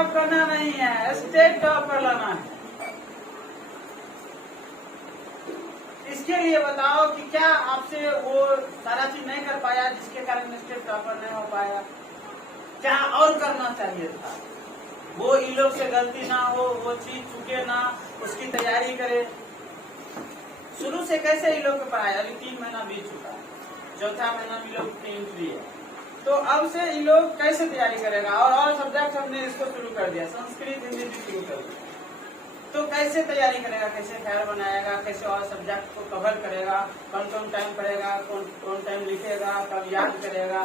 Top करना नहीं है, स्टेट टॉप पर लाना है। इसके लिए बताओ कि क्या आपसे वो सारा चीज नहीं कर पाया जिसके कारण स्टेट टॉपर नहीं हो पाया, क्या और करना चाहिए था? वो इन लोग से गलती ना हो, वो चीज चुके ना, उसकी तैयारी करे। शुरू से कैसे इन लोग को पढ़ाया? अभी 3 महीना बीत चुका है, चौथा महीना में लोग की एंट्री है, तो अब से इन लोग कैसे तैयारी करेगा? और सब्जेक्ट हमने इसको शुरू कर दिया, संस्कृत हिंदी भी शुरू कर दिया, तो कैसे तैयारी करेगा? कैसे खैर बनाएगा? कैसे और सब्जेक्ट को कवर करेगा? कौन कौन टाइम पढ़ेगा? कौन टाइम लिखेगा? कब याद करेगा?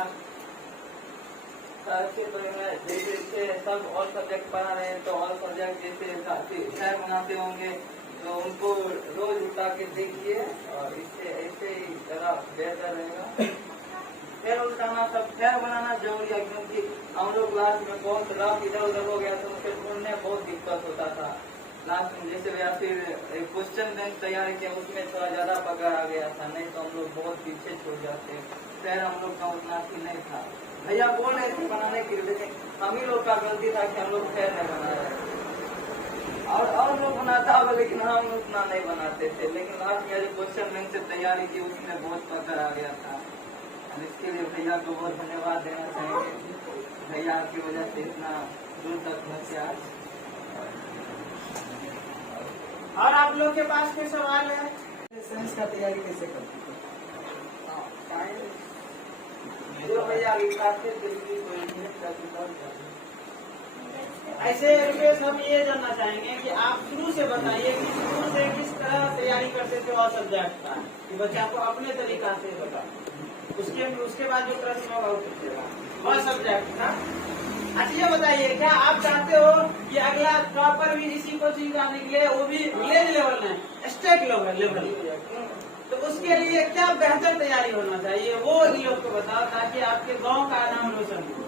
जैसे सब और सब्जेक्ट पढ़ा रहे हैं, तो और सब्जेक्ट जैसे खैर बनाते होंगे तो उनको रोज उठा के देखिए, और इससे ऐसे ही जरा बेहतर रहेगा। खैर उठाना, सब खैर बनाना जरूरी है, क्योंकि हम लोग क्लास में बहुत रफ इधर उधर हो गया तो उनसे ढूंढने बहुत दिक्कत होता था। लास्ट में जैसे या फिर क्वेश्चन बैंक तैयार किया, उसमें थोड़ा ज्यादा पकड़ आ गया था, नहीं तो हम लोग बहुत पीछे छूट जाते। खैर हम लोग का उतना ही नहीं था। भैया बोल रहे थे बनाने के लिए, लेकिन हम ही लोग का गलती था कि हम लोग खैर नहीं बना रहे, और लोग बनाता होगा लेकिन हम उतना नहीं बनाते थे। लेकिन लास्ट में जो क्वेश्चन बैंक से तैयारी की उसमें बहुत पकड़ आ गया था। इसके लिए भैया को बहुत धन्यवाद देना चाहेंगे, भैया की वजह से इतना दूर तक पहुँचे आज। और आप लोग के पास कोई सवाल है? साइंस का तैयारी कैसे करते थे? जो भैया ऐसे रुपेश हम ये जानना चाहेंगे कि आप शुरू से बताइए कि शुरू से किस तरह तैयारी करते थे और सब्जेक्ट का, कि बच्चा को अपने तरीका से बताओ। उसके बाद जो प्रश्न होगा वो पूछेगा और सब्जेक्ट का। अच्छा ये बताइए, क्या आप चाहते हो कि अगला टॉपर भी इसी कोचिंग का निकले, वो भी विलेज लेवल में, स्टेट लेवल, तो उसके लिए क्या बेहतर तैयारी होना चाहिए वो इन लोग को बताओ, ताकि आपके गांव का नाम रोशन हो।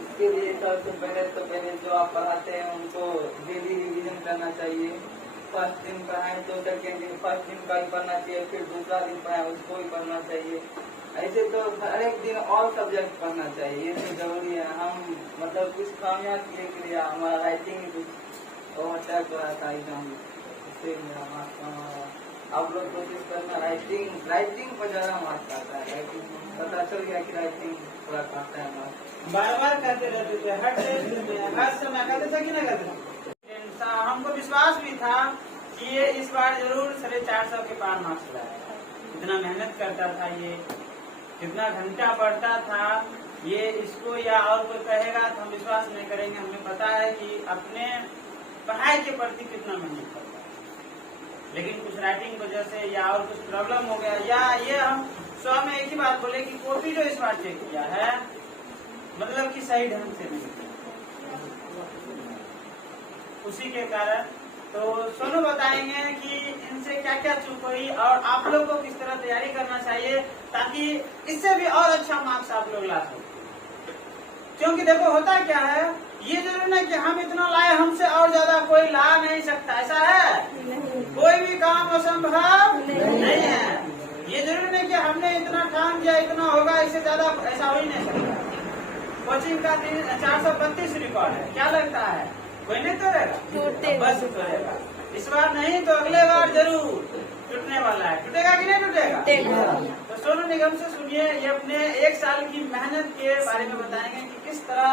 इसके लिए सबसे पहले जो आप पढ़ाते हैं उनको डेली रिवीजन करना चाहिए। फर्स्ट दिन पढ़ाएं तो सेकेंड दिन फर्स्ट दिन का ही पढ़ना चाहिए, फिर दूसरा दिन पढ़ाएं उसको ही पढ़ना चाहिए। ऐसे तो हर एक दिन और सब्जेक्ट पढ़ना चाहिए, ये तो जरूरी है। हम मतलब कुछ कामयाब किए के लिए हमारा राइटिंग कुछ और अटैक हो रहा था एग्जाम, इससे मेरा मार्क्स कम हुआ। आप लोग कोशिश करना, राइटिंग पर ज्यादा मार्क्स आता है। राइटिंग पता चल गया कि राइटिंग थोड़ा आता है मार्क्स। बार बार करते रहते थे, हर समय करते थे कि नहीं करते? हमको विश्वास भी था कि ये इस बार जरूर 450 के पार मार्क्स लाएगा। इतना मेहनत करता था ये, कितना घंटा पढ़ता था ये, इसको या और कोई कहेगा तो हम विश्वास नहीं करेंगे। हमें पता है कि अपने पढ़ाई के प्रति कितना मेहनत करता है, लेकिन कुछ राइटिंग वजह से या और कुछ प्रॉब्लम हो गया, या ये हम स्व में एक ही बात बोले कि कॉपी जो इस बार चेक किया है मतलब कि सही ढंग से नहीं किया, उसी के कारण। तो सोनू बताएंगे कि इनसे क्या क्या चूक हुई और आप लोग को किस तरह तैयारी करना चाहिए, ताकि इससे भी और अच्छा मार्क्स आप लोग ला सकें। क्योंकि देखो होता क्या है, ये जरूर नहीं कि हम इतना लाए, हमसे और ज्यादा कोई ला नहीं सकता, ऐसा है? कोई भी काम असंभव नहीं है। ये जरूर नहीं कि हमने इतना काम किया इतना होगा, इससे ज्यादा ऐसा हो ही नहीं सकता। कोचिंग का 432 रिकॉर्ड है, क्या लगता है कोई नहीं तोड़ेगा? बस तोड़ेगा। इस बार नहीं तो अगले बार जरूर टूटने वाला है। टूटेगा कि नहीं टूटेगा? तो सोनू निगम से सुनिए, ये अपने 1 साल की मेहनत के बारे में बताएंगे कि किस तरह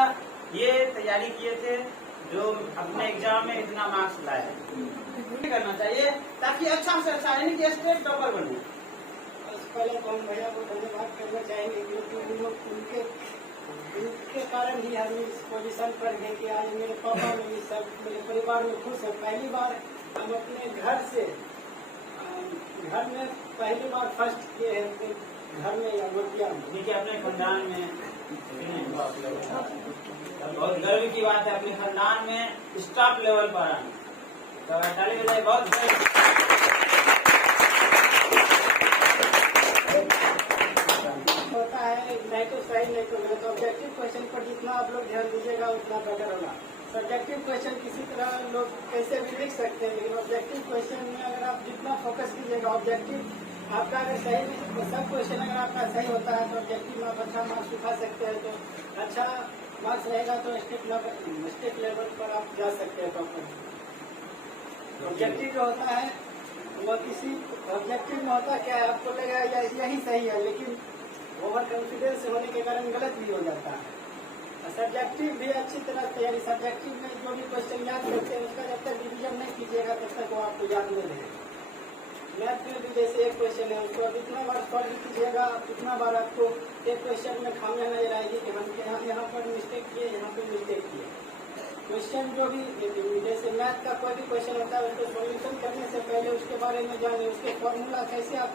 ये तैयारी किए थे जो अपने एग्जाम में इतना मार्क्स लाए। करना चाहिए ताकि अच्छा से अच्छा यानी कि स्टेट टॉपर बने। पहले तो हम भैया को धन्यवाद करना चाहेंगे, क्योंकि उनके कारण ही हम इस पोजीशन पर गए कि आज मेरे पापा में सब मेरे परिवार में खुश है। पहली बार हम अपने घर में पहली बार फर्स्ट किए हैं, घर में या मोतिया में, देखिए अपने खानदान में बहुत गर्व की बात है, अपने खानदान में स्टॉप लेवल पर आना। तो ताली बजाए बहुत होता है, नहीं तो सही नहीं तो गलत। ऑब्जेक्टिव क्वेश्चन पर जितना आप लोग ध्यान दीजिएगा उतना बेटर होगा। सब्जेक्टिव क्वेश्चन किसी तरह लोग कैसे भी लिख सकते हैं, लेकिन ऑब्जेक्टिव क्वेश्चन में अगर आप जितना फोकस कीजिएगा, ऑब्जेक्टिव आपका अगर सही नहीं, सब क्वेश्चन अगर आपका सही होता है तो ऑब्जेक्टिव में आप अच्छा मार्क्स उठा सकते हैं। तो अच्छा मार्क्स रहेगा तो स्टेट लेवल पर आप जा सकते हैं प्रॉपर। ऑब्जेक्टिव जो होता है वो किसी ऑब्जेक्टिव में होता क्या है, आपको लगेगा यही सही है, लेकिन ओवर कॉन्फिडेंस होने के कारण गलत भी हो जाता है। सब्जेक्टिव भी अच्छी तरह तैयारी, सब्जेक्टिव में जो भी क्वेश्चन याद करते हैं उसका जब तक रिविजन नहीं कीजिएगा तब तक वो आपको याद नहीं रहेगा। मैथ में भी जैसे एक क्वेश्चन है उसको अब इतना बार सॉल्व कीजिएगा, उतना बार आपको एक क्वेश्चन में खामियां नजर आएगी कि हम यहाँ पर मिस्टेक किए, यहाँ पर मिस्टेक किए। क्वेश्चन जो भी जैसे मैथ का कोई भी क्वेश्चन होता है उसको सॉल्यूशन करने से पहले उसके बारे में जाने, उसके फॉर्मूला कैसे आप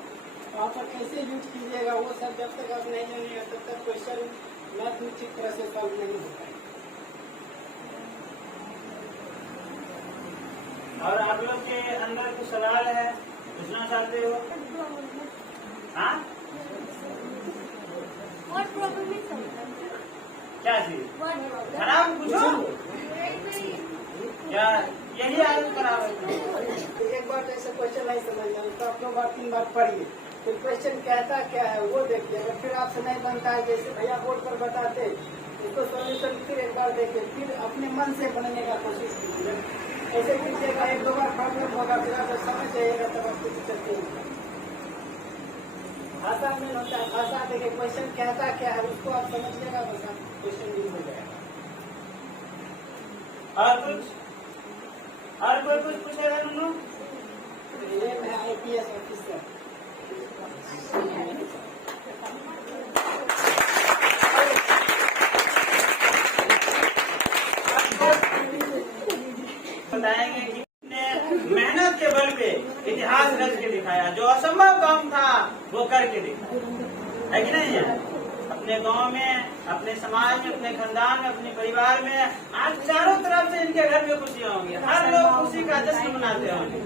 वहाँ पर कैसे यूज कीजिएगा, वो सब जब तक आप नहीं जानिएगा तब तक क्वेश्चन मैथ में ठीक तरह से सॉल्व नहीं हो पाएगा। और आप लोग के अंदर कुछ सवाल है, पूछना चाहते हो? हाँ, क्या चीज खराब पूछो? क्या यही आदत खराब है? एक बार जैसे क्वेश्चन नहीं समझ में तो आप 2 बार 3 बार पढ़िए, फिर क्वेश्चन कहता क्या है वो देखिए। अगर फिर आपसे नहीं बनता है, जैसे भैया बोर्ड पर बताते, इसको सॉल्यूशन फिर एक बार देखिए, फिर अपने मन से बनने का कोशिश कीजिए। ऐसे कीजिएगा, 1-2 बार प्रॉब्लम होगा, फिर आप समझ जाइएगा, तब आपको दिक्कत नहीं होगा। भाषा में होता है, भाषा देखिए क्वेश्चन कहता क्या है उसको आप समझिएगा, बस आप क्वेश्चन भी हो जाएगा। और कुछ, और कोई कुछ पूछेगा तुम लोग? ये मैं IPS ऑफिसर बताएंगे कि मेहनत के बल पे इतिहास रच के दिखाया, जो असंभव काम था वो करके दिखाया, है कि नहीं है? अपने गांव में, अपने समाज में, अपने खानदान में, अपने परिवार में आज चारों तरफ से इनके घर में खुशियां होंगी, हर लोग खुशी का जश्न मनाते होंगे।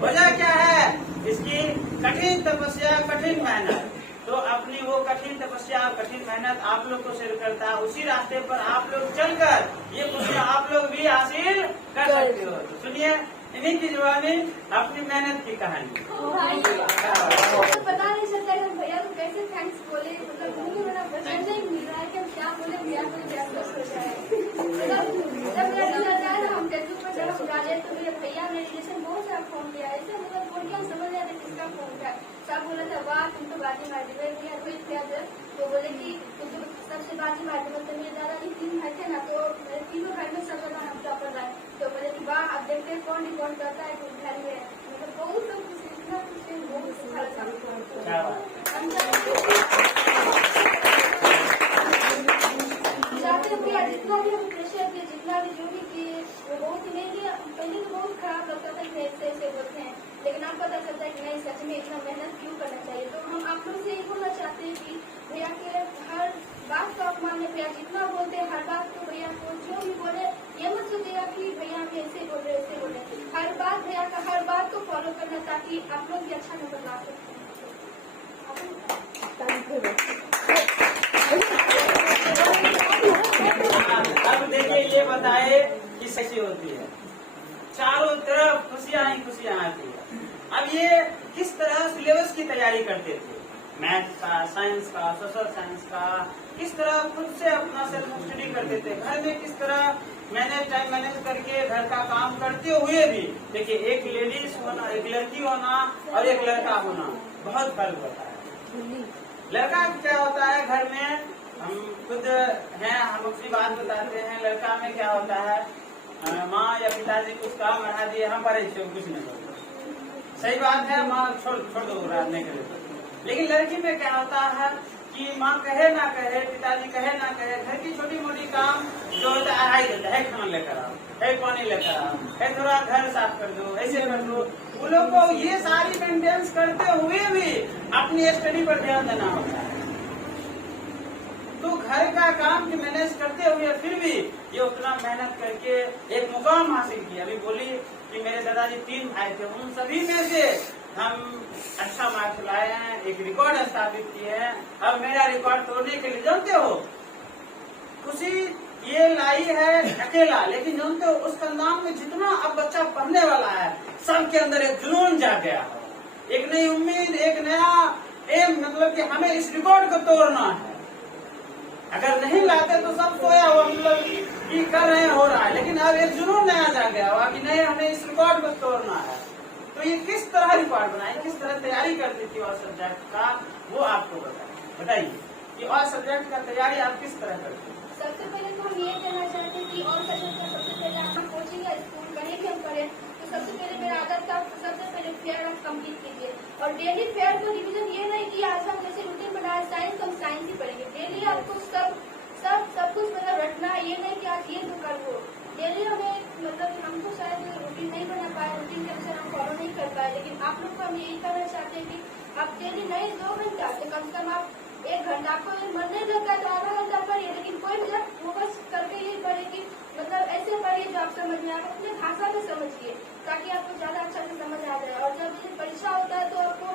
वजह क्या है? इसकी कठिन तपस्या, कठिन मेहनत। तो अपनी वो कठिन तपस्या और कठिन मेहनत आप लोग को शेयर करता है, उसी रास्ते पर आप लोग चलकर ये खुशियां आप लोग भी हासिल कर सकते हो। तो सुनिए इन्हीं की जुबानी अपनी मेहनत की कहानी। तो पता नहीं चलता है भैया को कैसे थैंक्स बोले, मतलब मुझे बड़ा वचन नहीं मिल रहा है कि हम क्या बोले, भैया को क्या खुश हो जाए। जब मेरा रिजल्ट आया ना, हम फेसबुक पर जब हम डाले तो मेरे भैया ने रिलेशन बहुत सारा फोन किया, ऐसे मतलब फोन किया समझ रहे थे किसका फोन था। सब बोला था वाह तुम तो बाजी मार दी। भैया रोहित थे जब तो बोले कि तुम तो सबसे बाजी मार दी। मतलब मेरे दादाजी 3 भाई थे ना, तो मेरे तीनों भाई में सबसे बड़ा हम टॉपर रहे। तो बोले कि वाह अब देखते हैं कौन रिकॉर्ड करता है, तो घर में मतलब बहुत सब कुछ इतना कुछ बहुत अच्छा लगा। चाहते हैं भैया जितना भी हम प्रेशर किए, जितना भी जो भी किए, वो बहुत ही नहीं किया। पहले तो बहुत खराब लगता था कि ऐसे बोलते हैं, लेकिन अब पता चलता है कि नहीं सच में इतना मेहनत क्यों करना चाहिए। तो हम आप लोग से यही बोलना चाहते हैं कि भैया के हर बात को आप माने, भैया जितना बोलते हैं हर बात को, भैया को जो भी बोले ये मत सोचिएगा कि भैया हमें ऐसे बोल रहे ऐसे बोले। हर बात भैया का हर बात को फॉलो करना, ताकि आप लोग भी अच्छा नंबर ला सकते हैं। अब देखिए ये बताए कि कैसी होती है, चारों तरफ खुशियां ही खुशियां आती है। अब ये किस तरह सिलेबस की तैयारी करते थे, मैथ का, साइंस का, सोशल साइंस का, किस तरह खुद से अपना सेल्फ स्टडी करते थे, घर में किस तरह टाइम मैनेज करके घर का काम करते हुए भी। देखिए एक लेडीज होना, एक लड़की होना और एक लड़का होना बहुत फर्क होता है। लड़का क्या होता है, घर में हम खुद हैं, हम अपनी बात बताते हैं। लड़का में क्या होता है, माँ या पिताजी कुछ काम बढ़ा दिए, हम पढ़े कुछ नहीं करते, सही बात है, माँ छोड़ दो नहीं करे। लेकिन लड़की में क्या होता है कि माँ कहे ना कहे, पिताजी कहे ना कहे, घर की छोटी मोटी काम जो होता है आ ही देता है, खाना लेकर आओ, है पानी लेकर आओ, है थोड़ा घर साफ कर दो, ऐसे कर दो। उन लोग को ये सारी मेंटेनेंस करते हुए भी अपनी स्टडी पर ध्यान देना होता है। तो घर का काम की मैनेज करते हुए फिर भी ये उतना मेहनत करके एक मुकाम हासिल किया। अभी बोली कि मेरे दादाजी 3 भाई थे, उन सभी में से हम अच्छा मार्क्स लाए हैं, एक रिकॉर्ड स्थापित किए हैं। अब मेरा रिकॉर्ड तोड़ने के लिए जानते हो खुशी ये लाई है अकेला, लेकिन जानते हो उस खानदान में जितना अब बच्चा पढ़ने वाला है, सबके अंदर एक जुनून जाग गया, एक नई उम्मीद, एक नया एम, मतलब कि हमें इस रिकॉर्ड को तोड़ना है। अगर नहीं लाते तो सब सोया हुआ मतलब कि कर रहे हैं, हो रहा है, लेकिन अब एक जुनून नया जा गया हुआ कि नहीं हमें इस रिकॉर्ड को तोड़ना है। तो ये किस तरह रिकॉर्ड बनाए, किस तरह तैयारी करती थी और सब्जेक्ट का, वो आपको बताइए कि और सब्जेक्ट का तैयारी आप किस तरह करते हैं? सबसे पहले तो हम ये कहना चाहते हैं कि और सब्जेक्ट का सबसे पहले आप कोचिंग या स्कूल कहीं भी हम करें तो सबसे पहले मेरा आदत था सबसे पहले फेयर आप कंप्लीट कीजिए। और डेली फेयर का रिवीजन ये नहीं कि आज हम जैसे रूटीन बनाए साइंस, हम साइंस ही पढ़ेंगे। डेली आपको सब कुछ मतलब रटना है, ये नहीं कि आज ये तो कर दो। डेली हमें मतलब हमको शायद रूटीन नहीं बना पाए, रूटीन के अनुसार हम फॉलो नहीं कर पाए, लेकिन आप लोग को हम यही करना चाहते हैं कि आप डेली नहीं 2 घंटा से कम आप 1 घंटा, आपको मन नहीं लगता है तो आधा घंटा पढ़िए, लेकिन कोई मतलब फोकस करके ये पढ़े कि मतलब ऐसे पढ़िए जो आप समझ में, आप अपने भाषा में समझिए ताकि आपको ज्यादा अच्छा से समझ आ जाए। और जब ये परीक्षा होता है तो आपको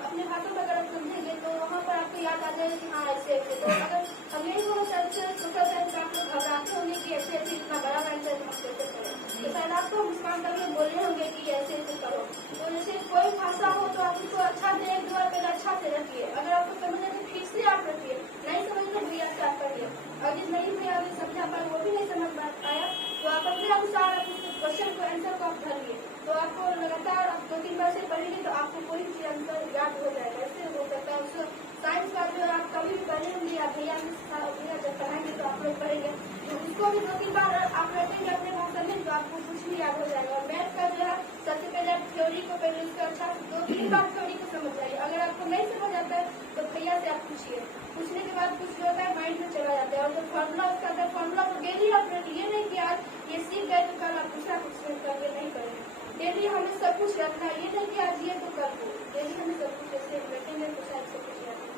अपने भाषा में अगर आप समझेंगे तो वहाँ पर आपको याद आ जाएगा कि हाँ ऐसे ऐसे। तो अगर हम यही बोलना चाहते हैं सोशल साइंस आप लोग घबराते होंगे कि ऐसे ऐसे इतना बड़ा आंसर हम कैसे करें, तो शायद आपको मुस्कान करके बोले होंगे कि ऐसे ऐसे करो। तो जैसे कोई भाषा हो तो आप उसको अच्छा से 1-2 बार पहले अच्छा से रखिए। अगर आपको समझने तो ठीक से आप रखिए, नहीं समझ में भैया से आप पढ़िए। और जिस नहीं भैया अभी समझा पाए वो भी नहीं समझ पाया तो आप अपने अनुसार क्वेश्चन को आंसर को आप भरिए। तो आपको लगातार आप 2-3 बार से पढ़ेंगे तो आपको कोई भी आंसर याद हो जाएगा। ऐसे हो सकता है उसको साइंस का जो आप कभी भी पढ़े होंगे या भैया जब पढ़ाएंगे तो आप लोग पढ़ेंगे तो उसको भी 2-3 बार आप रखेंगे अपने भाषा में तो आपको कुछ भी याद हो जाएगा। और मैथ का जो है सबसे पहले आप थ्योरी को पहले उसका अच्छा 2-3 बार थ्योरी को समझ जाइए। अगर आपको नहीं समझ आता है तो भैया से आप पूछिए, पूछने के बाद कुछ जो होता है माइंड में चला जाता है। और जो फॉर्मूला उसका आता है फॉर्मूला को डेली आप ये नहीं कि आज ये सीख गए तो कल आप दूसरा कुछ करके नहीं करेंगे। डेली हमें सब कुछ रखना है, ये नहीं कि आज ये तो कर दो, डेली हमें सब कुछ ऐसे रखेंगे तो शायद सब कुछ रखेंगे।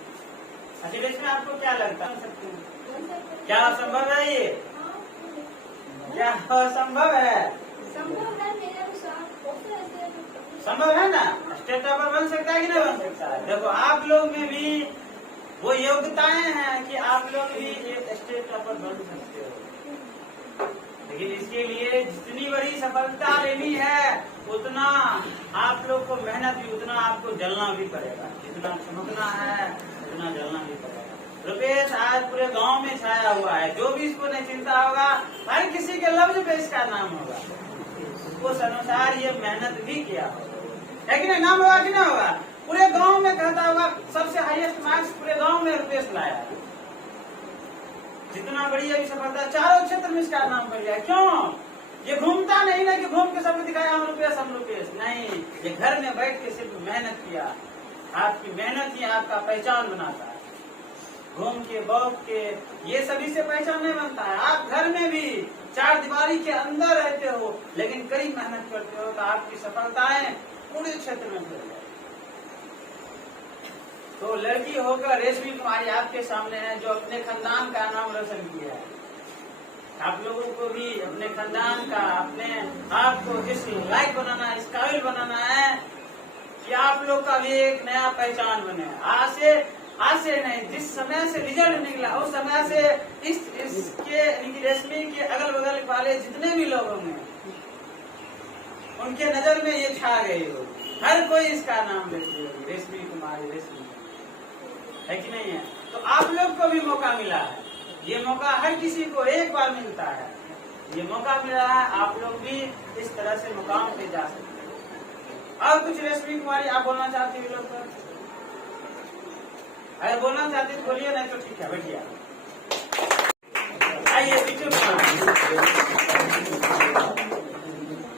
अच्छा, इसमें आपको क्या लगता है क्या संभव है ये? क्या संभव है? संभव है मेरे अनुसार, संभव है ना? स्टेट टॉपर बन सकता है कि नहीं बन सकता है? देखो आप लोग में भी वो योग्यताएं हैं कि आप लोग भी एक स्टेट टॉपर बन सकते हो, लेकिन इसके लिए जितनी बड़ी सफलता लेनी है उतना आप लोग को मेहनत भी, उतना आपको जलना भी पड़ेगा। जितना चमकना है उतना जलना भी पड़ेगा। रुपेश आज पूरे गांव में छाया हुआ है, जो भी इसको नहीं चिंता होगा हर किसी के लफ्ज पे इसका नाम होगा। उस अनुसार ये मेहनत भी किया होगा, है कि नहीं? नाम होगा कि नहीं होगा? पूरे गांव में कहता होगा सबसे हाईएस्ट मार्क्स पूरे गांव में रुपेश लाया है। जितना बड़ी अभी सफलता चारों क्षेत्र में इसका नाम बढ़ गया। क्यों? ये घूमता नहीं ना कि घूम के सबको दिखाया हम रुपेश नहीं, ये घर में बैठ के सिर्फ मेहनत किया। आपकी मेहनत ही आपका पहचान बनाता है। घूम के बौक के ये सभी से पहचान नहीं बनता है। आप घर में भी 4 दीवारी के अंदर रहते हो लेकिन कड़ी मेहनत करते हो तो आपकी सफलताएं पूरे क्षेत्र में फैल जाए। तो लड़की होकर रेशमी कुमारी आपके सामने है जो अपने खानदान का नाम रोशन किया है। आप लोगों को भी अपने खानदान का, अपने आप को इस लायक बनाना, इस काबिल बनाना है कि आप लोग का भी एक नया पहचान बने। आज से नहीं, जिस समय से रिजल्ट निकला उस समय से इसके रेशमी के अगल बगल वाले जितने भी लोग होंगे उनके नजर में ये छा गई हो। हर कोई इसका नाम लेते हो, रेशमी कुमारी, रेशमी, है कि नहीं है? तो आप लोग को भी मौका मिला है। ये मौका हर किसी को एक बार मिलता है। ये मौका मिला है, आप लोग भी इस तरह से मुकाम पे जा सकते हो। और कुछ रेशमी कुमारी आप बोलना चाहती हो लोग? अगर बोलना चाहती तो बोलिए, नहीं तो ठीक है बैठिए। आइए बिट्टू कुमार,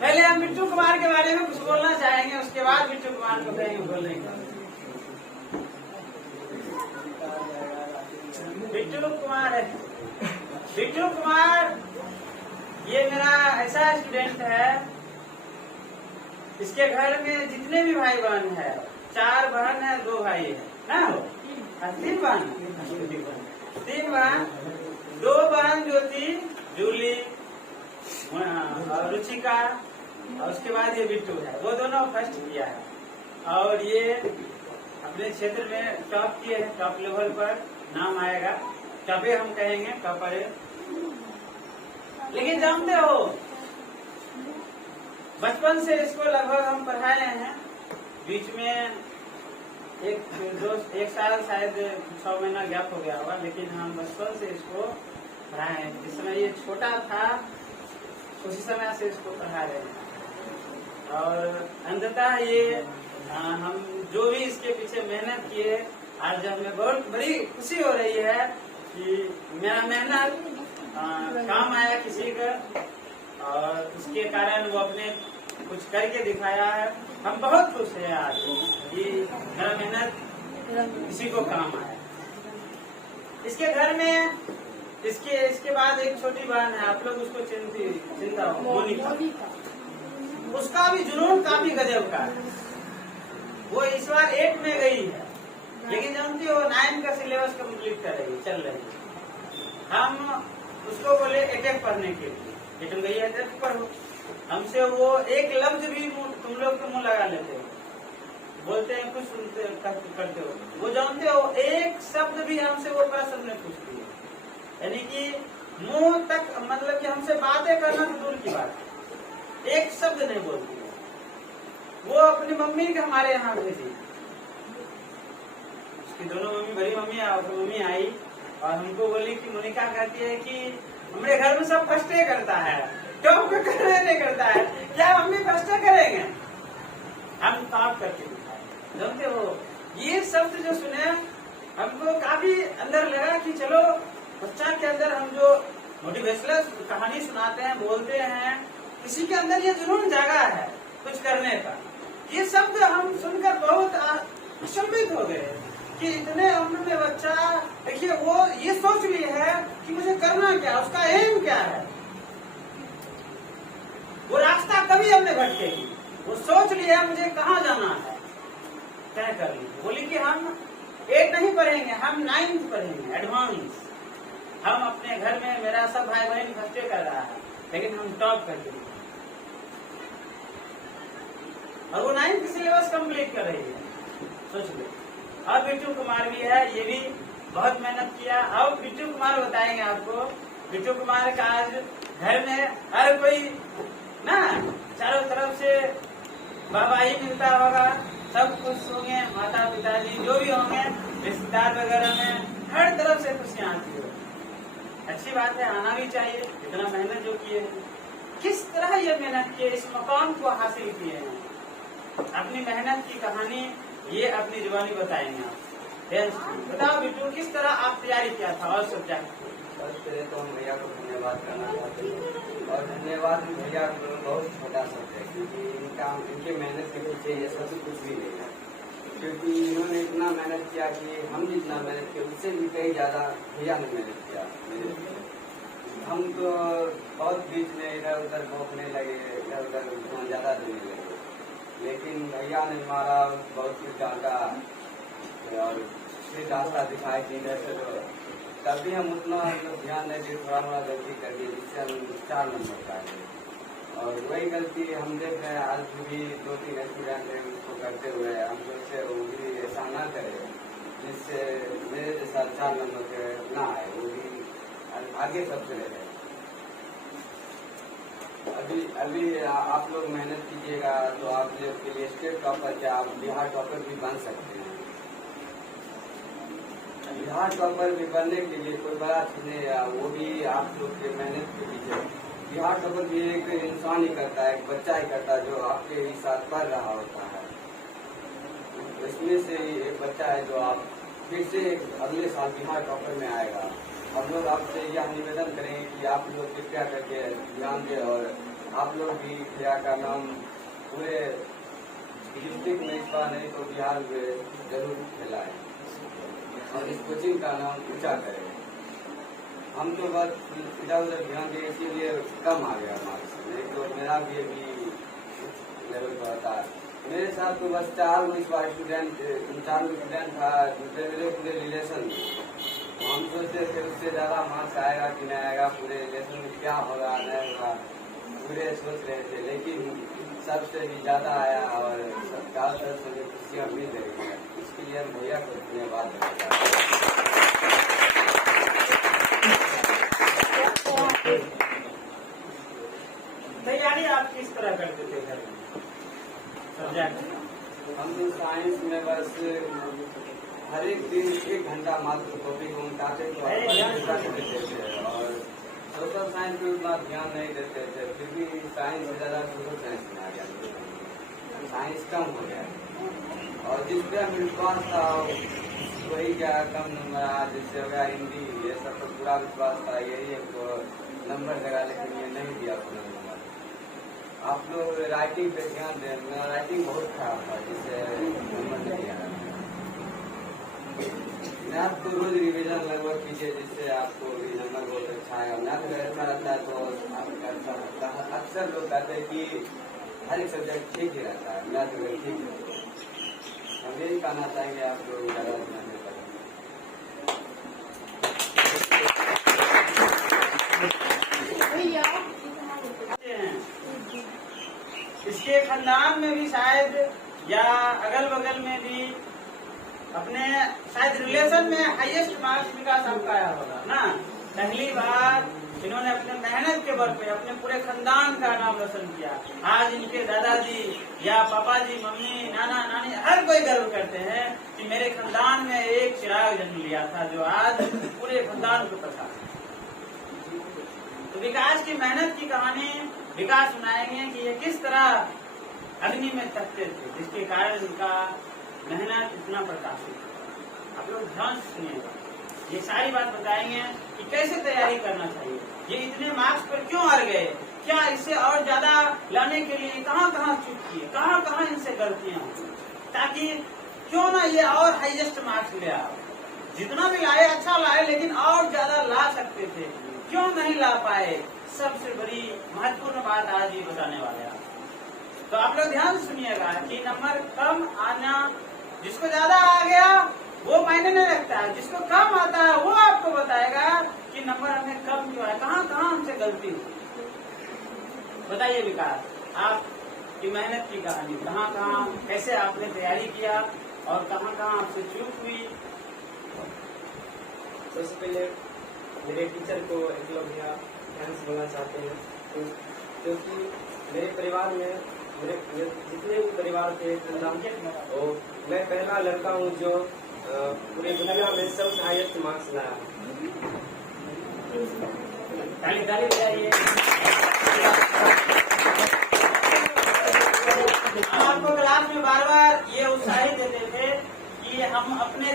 पहले हम बिट्टू कुमार के बारे में कुछ बोलना चाहेंगे, उसके बाद बिट्टू कुमार को कहेंगे बोलने का। बिट्टू कुमार है, बिट्टू कुमार ये मेरा ऐसा स्टूडेंट है, इसके घर में जितने भी भाई बहन है, 4 बहन है 2 भाई है ना, हो 3 बहन, 3 बहन, 2 बहन जो थी जूली और रुचिका, और उसके बाद ये बिट्टू है, वो दोनों फर्स्ट किया है और ये अपने क्षेत्र में टॉप किए हैं, टॉप लेवल पर नाम आएगा, टॉपे हम कहेंगे, टॉपर। लेकिन जानते हो बचपन से इसको लगभग हम पढ़ाए हैं, बीच में एक साल शायद 6 महीना गैप हो गया होगा, लेकिन हम बचपन से इसको पढ़ाए हैं। जिस समय ये छोटा था उसी समय से इसको पढ़ा रहे हैं। और अंततः ये हम जो भी इसके पीछे मेहनत किए, आज हमें बहुत बड़ी खुशी हो रही है कि मेरा मेहनत काम आया किसी का, और उसके कारण वो अपने कुछ करके दिखाया है। हम बहुत खुश हैं आज कि मेरा मेहनत किसी को काम आया। इसके घर में इसके बाद एक छोटी बहन है, आप लोग उसको चिंता हो, मोनिका। उसका भी जुनून काफी गजब का है। वो इस बार 8 में गई है, लेकिन जानती हो 9 का सिलेबस कंप्लीट कर रही है, चल रही है। हम उसको बोले 8 पढ़ने के लिए, लेकिन गई है 10 पढ़ो। हमसे वो एक लफ्ज भी तुम लोग के मुंह लगा लेते हो, बोलते हैं कुछ सुनते करते हो, वो जानते हो एक शब्द भी हमसे वो प्रश्न नहीं पूछती है। यानी कि मुंह तक, मतलब कि हमसे बातें करना तो दूर की बात है, एक शब्द नहीं बोलती है। वो अपनी मम्मी के हमारे यहाँ भेजी, उसकी दोनों मम्मी, बड़ी मम्मी और मम्मी आई और हमको बोली कि मोनिका कहती है कि हमारे घर में सब कष्टे करता है, क्यों करने नहीं करता है, क्या मम्मी कष्ट करेंगे? हम ताप करके दिखाए। जानते हो ये शब्द जो सुने हमको काफी अंदर लगा कि चलो बच्चा के अंदर हम जो मोटिवेशनल कहानी सुनाते हैं, बोलते हैं, किसी के अंदर ये जुनून जागा है कुछ करने का। ये शब्द हम सुनकर बहुत अचंभित हो गए कि इतने उम्र में बच्चा, देखिए वो ये सोच ली है कि मुझे करना क्या, उसका एम क्या है। वो रास्ता कभी हमने भटकेगी, वो सोच लिया मुझे कहाँ जाना है, तय कर ली। बोली कि हम 8 नहीं पढ़ेंगे, हम 9th पढ़ेंगे, एडवांस। हम अपने घर में, मेरा सब भाई बहन खर्चे कर रहा है, लेकिन हम टॉप करके, और वो 9th सिलेबस कंप्लीट कर रही है, सोच लो। अब बिट्टू कुमार भी है, ये भी बहुत मेहनत किया। अब बिट्टू कुमार बताएंगे आपको। बिट्टू कुमार का आज घर में हर कोई ना चारों तरफ से वाहवाही मिलता होगा, सब खुश होंगे, माता पिताजी जो भी होंगे, रिश्तेदार वगैरह में हर तरफ से खुशियाँ आती हो। अच्छी बात है, आना भी चाहिए। इतना मेहनत जो किए हैं, किस तरह ये मेहनत किए, इस मकाम को हासिल किए हैं, अपनी मेहनत की कहानी ये अपनी जुबानी बताएंगे आप। बताओ बिट्टू, किस तरह आप तैयारी किया था और सब्जेक्ट? सबसे पहले तो हम भैया को धन्यवाद करना चाहते हैं, और धन्यवाद भैया को बहुत छोटा सब्जेक्ट, क्योंकि इनके मेहनत के पीछे ये सब कुछ भी नहीं है, क्योंकि इन्होंने इतना मेहनत किया कि हम जितना मेहनत किया उससे भी कहीं ज्यादा भैया ने मेहनत किया। हम तो बहुत बीच में इधर उधर भोंकने लगे, इधर उधर उतना ज्यादा देने लगे, लेकिन भैया ने हमारा बहुत कुछ डांटा और फिर रास्ता दिखाया कि इधर से, तभी हम उतना ध्यान नहीं दिए, थोड़ा थोड़ा गलती कर दिए, जिससे हम 4 नंबर का आए। और वही गलती हम देख रहे हैं, आज भी 2-3 स्टूडेंट हैं उसको करते हुए, हम सोचे वो भी ऐसा ना करे जिससे मेरे जैसा 4 नंबर के ना आए, वो भी आगे सबसे रहे। अभी आप लोग मेहनत कीजिएगा तो आप लोग के लिए स्टेट टॉपर क्या, आप बिहार टॉपर भी बन सकते हैं। बिहार टॉपर भी बनने के लिए कोई बड़ा चीज नहीं है, वो भी आप लोग के मेहनत के पीछे। बिहार टॉपर भी एक इंसान ही करता है, एक बच्चा ही करता है जो आपके ही साथ पढ़ रहा होता है। इसमें से एक बच्चा है जो आप फिर से अगले साल बिहार टॉपर में आएगा। हम लोग आपसे यह निवेदन करेंगे कि आप लोग कृपया करके ध्यान दें, और आप लोग भी भैया का नाम पूरे डिस्ट्रिक्ट में, इस बार नहीं तो बिहार में जरूर फैलाएं, और इस कोचिंग का नाम ऊंचा करें। हम तो बस इधर उधर ध्यान दें, इसीलिए कम आ गया मार्क्स, नहीं तो मेरा भी अभी लेवल पर था। मेरे साथ तो बस 4 इस बार स्टूडेंट था, मेरे पूरे रिलेशन में। हम सोचते थे उससे ज्यादा मार्क्स आएगा कि नहीं आएगा, पूरे रिलेशन में क्या होगा नहीं होगा, पूरे सोच रहे थे, लेकिन सबसे भी ज्यादा आया और चारों तरफ से खुशियाँ मिल रही है। इसके लिए हम भैया को धन्यवाद देना चाहते हैं। तैयारी आप किस तरह करते थे घर में सब्जेक्ट? हम साइंस में बस हर एक दिन 1 घंटा मात्र टॉपिक हम उठाते तो देते थे और सोशल साइंस में उतना ध्यान नहीं देते थे, फिर भी साइंस से ज़्यादा सोशल साइंस में आ गया, साइंस कम हो गया और जिस पे हमें विश्वास था वही क्या कम नंबर आया, जिससे हो गया हिंदी ये सब तो पूरा विश्वास था यही एक नंबर लगा, लेकिन ये नहीं दिया पूरा नंबर। आप लोग राइटिंग पे ध्यान दें, मेरा राइटिंग बहुत खराब था जिससे नंबर नहीं आया। मैथ तो रोज रिविजन लगभग कीजिए जिससे आपको भी नंबर बहुत अच्छा आएगा। मैथ अगर ऐसा रहता है तो आपका अच्छा लगता है। अक्सर लोग कहते हैं कि हर एक सब्जेक्ट ठीक ही रहता है, मैथ अगर ठीक है। हम यही कहना चाहेंगे आप लोग ज़्यादा ध्यान दें। इसके खानदान में भी शायद या अगल बगल में भी अपने शायद रिलेशन में हाईएस्ट मार्क्स विकास आपका आया होगा ना। पहली बार इन्होंने अपने मेहनत के बल पे अपने पूरे खानदान का नाम रोशन किया। आज इनके दादाजी या पापा जी, मम्मी, नाना, नानी हर कोई गर्व करते हैं कि मेरे खानदान में एक चिराग जन्म लिया था जो आज पूरे खानदान को पता। तो विकास की मेहनत की कहानी विकास सुनाएंगे कि ये किस तरह अग्नि में तपते थे, जिसके कारण इनका मेहनत इतना प्रकाशित। आप लोग ध्यान से सुनिएगा, ये सारी बात बताएंगे कि कैसे तैयारी करना चाहिए, ये इतने मार्क्स पर क्यों हार गए, क्या इससे और ज्यादा लाने के लिए कहाँ कहाँ चूक किए, कहाँ कहाँ इनसे गलतियां हुई, ताकि क्यों ना ये और हाईएस्ट मार्क्स ले आओ। जितना भी लाए अच्छा लाए, लेकिन और ज्यादा ला सकते थे, क्यों नहीं ला पाए। सबसे बड़ी महत्वपूर्ण बात आज ये बताने वाले हैं। तो आप लोग ध्यान सुनिएगा कि नंबर कम आना, जिसको ज्यादा आ गया वो मायने नहीं रखता है, जिसको कम आता है वो आपको बताएगा कि नंबर हमें कम क्यों है, कहाँ कहाँ हमसे गलती हुई। बताइए विकास, आपकी मेहनत की कहानी, कहाँ कहाँ कैसे आपने तैयारी किया और कहाँ कहाँ आपसे चूक हुई। सबसे पहले मेरे टीचर को एकलव्य थैंक्स बोलना चाहते हैं, क्योंकि मेरे परिवार में मेरे जितने भी परिवार थे और मैं पहला लड़का हूँ जो पूरे दुनिया में सबसे हाईएस्ट मार्क्स लाया। ताली ताली बजाइए। हम आपको क्लास में बार बार ये उत्साहित देते थे कि हम अपने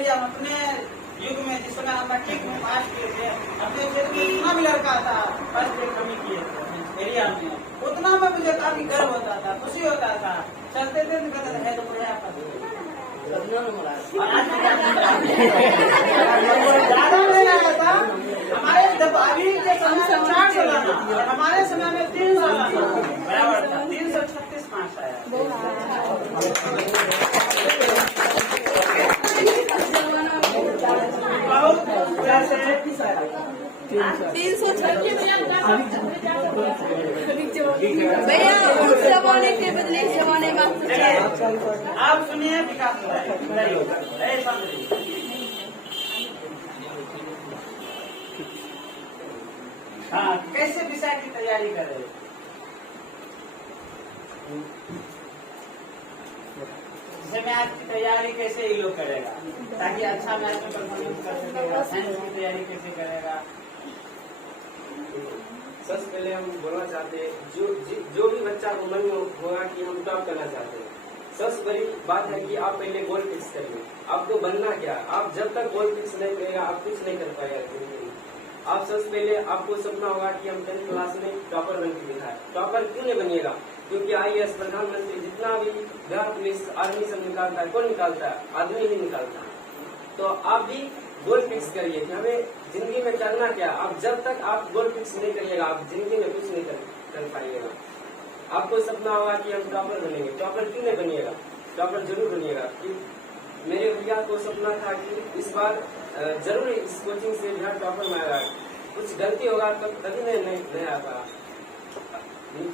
युग में जिस समय हम मैट्रिक में पास किए थे, अपने क्षेत्र में जितना भी लड़का था फर्स्ट ग्रेड कमी किए थे एरिया में, उतना में मुझे काफी गर्व होता था, खुशी होता था। चलते थे तो कहते थे तो बढ़िया ज्यादा नहीं आया था हमारे अभी के समय में 4 सालाना और हमारे समय में 3 सालाना बराबर था। 336 मार्क्स आया। भैया उस जमाने के बदले इस जमाने में आप सुनिए विकास। हाँ, कैसे विषय की तैयारी कर रहे हो? जैसे मैथ की तैयारी कैसे ये लोग करेगा ताकि अच्छा मैथ में परफॉर्मेंस कर सकेगा, साइंस की तैयारी कैसे करेगा? सबसे पहले हम बोलना चाहते हैं जो भी बच्चा को मन में होगा कि हम टॉप करना चाहते हैं, सबसे बड़ी बात है कि आप पहले गोल फिक्स करिए। आपको बनना क्या, आप जब तक गोल फिक्स नहीं करेगा आप कुछ नहीं कर पाएगा। आप सबसे पहले आपको सपना होगा कि हम 10th क्लास में टॉपर बन के दिखाए। टॉपर क्यों नहीं बनिएगा, क्योंकि IAS प्रधानमंत्री जितना भी बिहार पुलिस आर्मी सब निकालता है, कौन निकालता है? आदमी ही निकालता है। तो आप भी गोल फिक्स करिए कि हमें जिंदगी में करना क्या। आप जब तक आप गोल फिक्स नहीं करिएगा आप जिंदगी में कुछ नहीं कर पाइएगा। आपको सपना होगा कि हम टॉपर बनेंगे, टॉपर क्यों नहीं बनिएगा? टॉपर जरूर बनिएगा। मेरे भैया को सपना था कि इस बार जरूर इस कोचिंग से बिहार टॉपर में आएगा। कुछ गलती होगा तो कभी नहीं आता।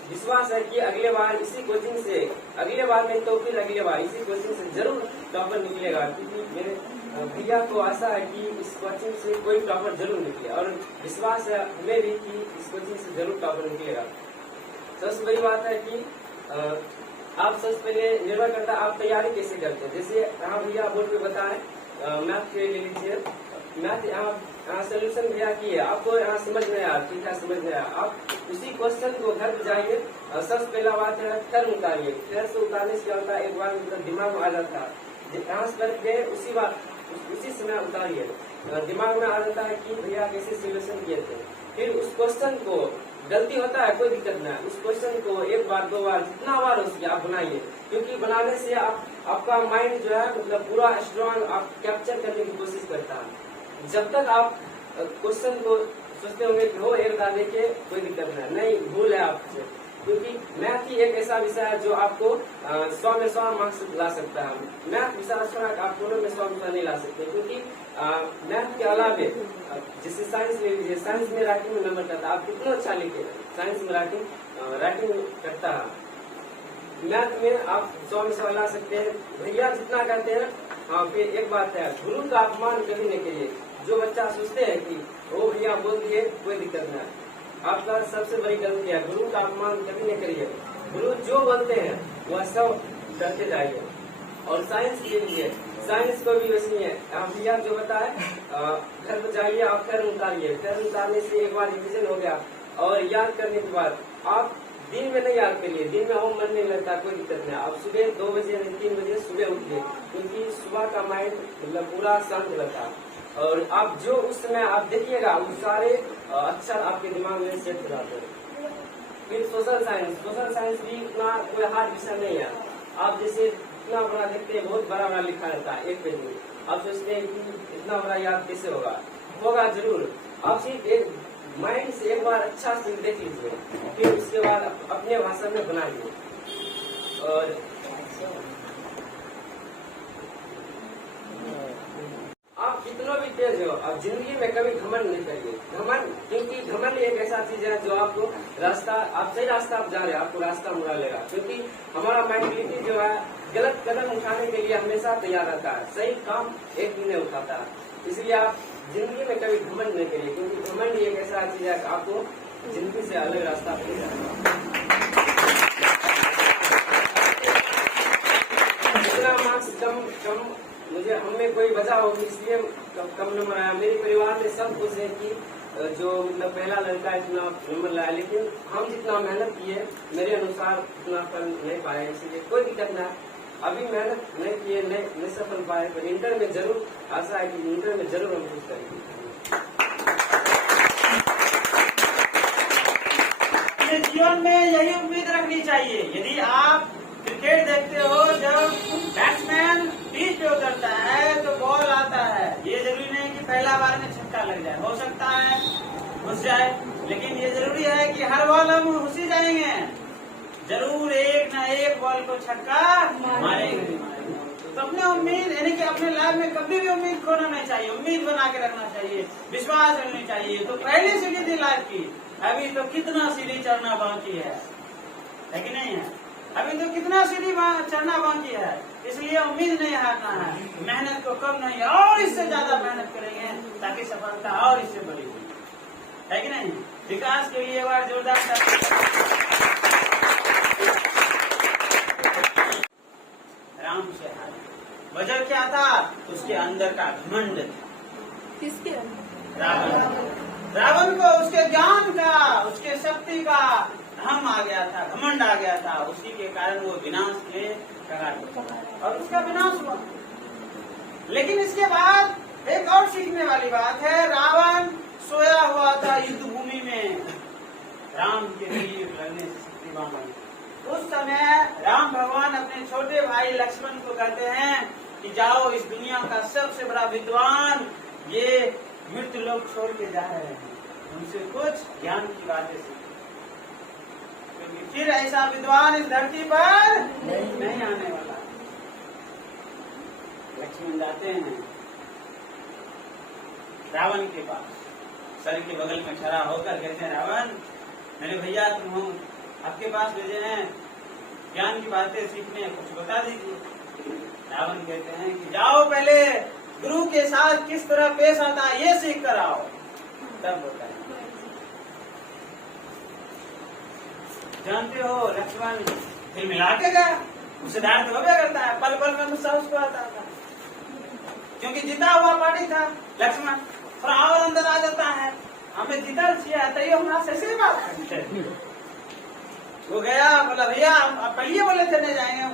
विश्वास है कि अगले बार इसी कोचिंग से, अगले बार नहीं तो फिर अगले बार इसी कोचिंग से जरूर टॉपर निकलेगा, क्योंकि मेरे भैया को आशा है कि इस कोचिंग से कोई टॉपर जरूर निकले और विश्वास है हमें भी कि इस कोचिंग से जरूर टॉपर निकलेगा। सबसे बड़ी बात है कि आप सबसे पहले निर्भर करता है आप तैयारी कैसे करते हैं। जैसे यहाँ भैया बोर्ड पे बताएं मैथ के ले लीजिए, मैथ यहाँ सोल्यूशन भैया की है, आपको यहाँ समझ में आया ठीक है, समझ में आया, आप उसी क्वेश्चन को घर पे जाइए और सबसे पहला बात है फैर उतारिए। फैर से उतारने से क्या होता है, एक बार मतलब दिमाग में आ जाता है, यहाँ से करके उसी समय उतारिए, दिमाग में आ जाता है कि भैया कैसे सोल्यूशन किए थे। फिर उस क्वेश्चन को गलती होता है कोई दिक्कत नहीं, उस क्वेश्चन को एक बार दो बार जितना बार हो सके आप बनाइए, क्योंकि बनाने से आपका माइंड जो है मतलब पूरा स्ट्रॉन्ग आप कैप्चर करने की कोशिश करता है। जब तक आप क्वेश्चन को सोचते होंगे कि हो एक बार देखिए कोई दिक्कत नहीं, भूल है आपसे, क्योंकि मैथ ही एक ऐसा विषय है जो आपको 100 में 100 मार्क्स ला सकता है। मैथ विषय आप दोनों में 100 नहीं ला सकते, क्योंकि मैथ के अलावे जैसे साइंस ले लीजिए, साइंस में राइटिंग में नंबर करता है, आप कितना अच्छा लिखे साइंस में राइटिंग करता है, मैथ में आप 100 में 100 ला सकते हैं। भैया जितना कहते हैं हाँ। फिर एक बात है, गुरु का अपमान कभी नहीं करिए। जो बच्चा सोचते हैं कि वो भैया बोल दिए कोई दिक्कत नहीं, आपका सबसे बड़ी गलती है, गुरु का अपमान कभी नहीं करिए। गुरु जो बोलते हैं वह सब करते जाइए। और साइंस के लिए साइंस को भी वैसे ही है, भैया जो बताए घर पर जाइए आप फैर उतारिए, फैर उतारने से एक बार रिविजन हो गया और याद करने के बाद आप दिन में नहीं याद करिए, दिन में और मन नहीं लगता कोई दिक्कत नहीं, आप सुबह 2 बजे 3 बजे सुबह उठिए, क्योंकि सुबह का माइंड मतलब पूरा शांत रहता है और आप जो उस समय आप देखिएगा वो सारे अक्षर आपके दिमाग में सेट हो जाते हैं। फिर सोशल साइंस भी उतना कोई हार्ड विषय नहीं है। आप जैसे इतना बड़ा देखते हैं, बहुत बड़ा लिखा रहता है एक पेज में, आप सोचते हैं कि इतना बड़ा याद कैसे होगा जरूर। आप सिर्फ एक माइंड से एक बार अच्छा से देख लीजिए, फिर उसके बाद अपने भाषा में बनाइए। और आप कितना भी तेज हो, आप जिंदगी में कभी घमंड नहीं करिए। घमंड, क्योंकि घमंड एक ऐसा चीज है जो आपको रास्ता, आप सही रास्ता आप जा रहे हैं, आपको रास्ता मुड़ा लेगा, क्योंकि हमारा मेंटलिटी जो है गलत कदम उठाने के लिए हमेशा तैयार रहता है, सही काम एक भी नहीं उठाता है। इसलिए आप जिंदगी में कभी घमंड नहीं करिए, क्योंकि घमंड एक ऐसा चीज है आपको जिंदगी से अलग रास्ता मिल जाएगा। जितना मार्क्स कम मुझे हमें कोई वजह होगी इसलिए कम नंबर आया। मेरे परिवार में सब कुछ है कि जो मतलब पहला लड़का इतना नंबर लाया, लेकिन हम जितना मेहनत किए मेरे अनुसार उतना फल नहीं पाए, इसलिए कोई दिक्कत नहीं। अभी मेहनत नहीं किए, नहीं सफल पाए, पर इंटर में जरूर आशा है कि इंटर में जरूर हम कुछ करेंगे। जीवन में यही उम्मीद रखनी चाहिए। यदि आप क्रिकेट देखते हो, जब बैट्समैन पिच पे उतरता है तो बॉल आता है, ये जरूरी नहीं कि पहला बार में छक्का लग जाए, हो सकता है घुस जाए, लेकिन ये जरूरी है कि हर बॉल हम घुसी जाएंगे, जरूर एक न एक बॉल को छक्का मारेंगे। तो अपने उम्मीद यानी कि अपने लाइफ में कभी भी उम्मीद खोना नहीं चाहिए, उम्मीद बना के रखना चाहिए, विश्वास रखनी चाहिए। तो पहली सीढ़ी थी लाइफ की, अभी तो कितना सीढ़ी चढ़ना बाकी है कि नहीं है? अभी तो कितना सीढ़ी चढ़ना बाकी है, इसलिए उम्मीद नहीं हारना है, मेहनत को कम नहीं और इससे ज्यादा मेहनत करेंगे ताकि सफलता और इससे बड़ी है कि नहीं? विकास के लिए एक बार जोरदार राम से हार। वजह क्या था? उसके अंदर का घमंड था। किसके अंदर? रावण को उसके ज्ञान का, उसके शक्ति का हम आ गया था, घमंड आ गया था, उसी के कारण वो विनाश के कगार और उसका विनाश हुआ। लेकिन इसके बाद एक और सीखने वाली बात है, रावण सोया हुआ था युद्ध भूमि में, राम के वीर लड़ने से शक्तिवान बने। उस समय राम भगवान अपने छोटे भाई लक्ष्मण को कहते हैं कि जाओ, इस दुनिया का सबसे बड़ा विद्वान ये मृत्यु लोग छोड़ के जा रहे हैं, उनसे कुछ ज्ञान की बातें सीखो, क्योंकि फिर ऐसा विद्वान इस धरती पर नहीं आने वाला। लक्ष्मण जाते हैं रावण के पास, सर के बगल में खड़ा होकर कहते हैं, रावण मेरे भैया तुम हो, आपके पास भेजे हैं ज्ञान की बातें सीखने, कुछ बता दीजिए। रावण कहते हैं कि जाओ, पहले गुरु के साथ किस तरह पेश आता है ये सीख कर आओ, तब होता है। जानते हो लक्ष्मण फिर मिला के गया, उसे डांट तो होबे करता है, पल पल में गुस्सा उसको आता था, क्योंकि जीता हुआ पार्टी था लक्ष्मण, थोड़ा और अंदर आ जाता है, हमें जीता चाहिए तो ये हमारा सही बात है। वो गया, बोला भैया आप पहले बोले थे नहीं जाएंगे,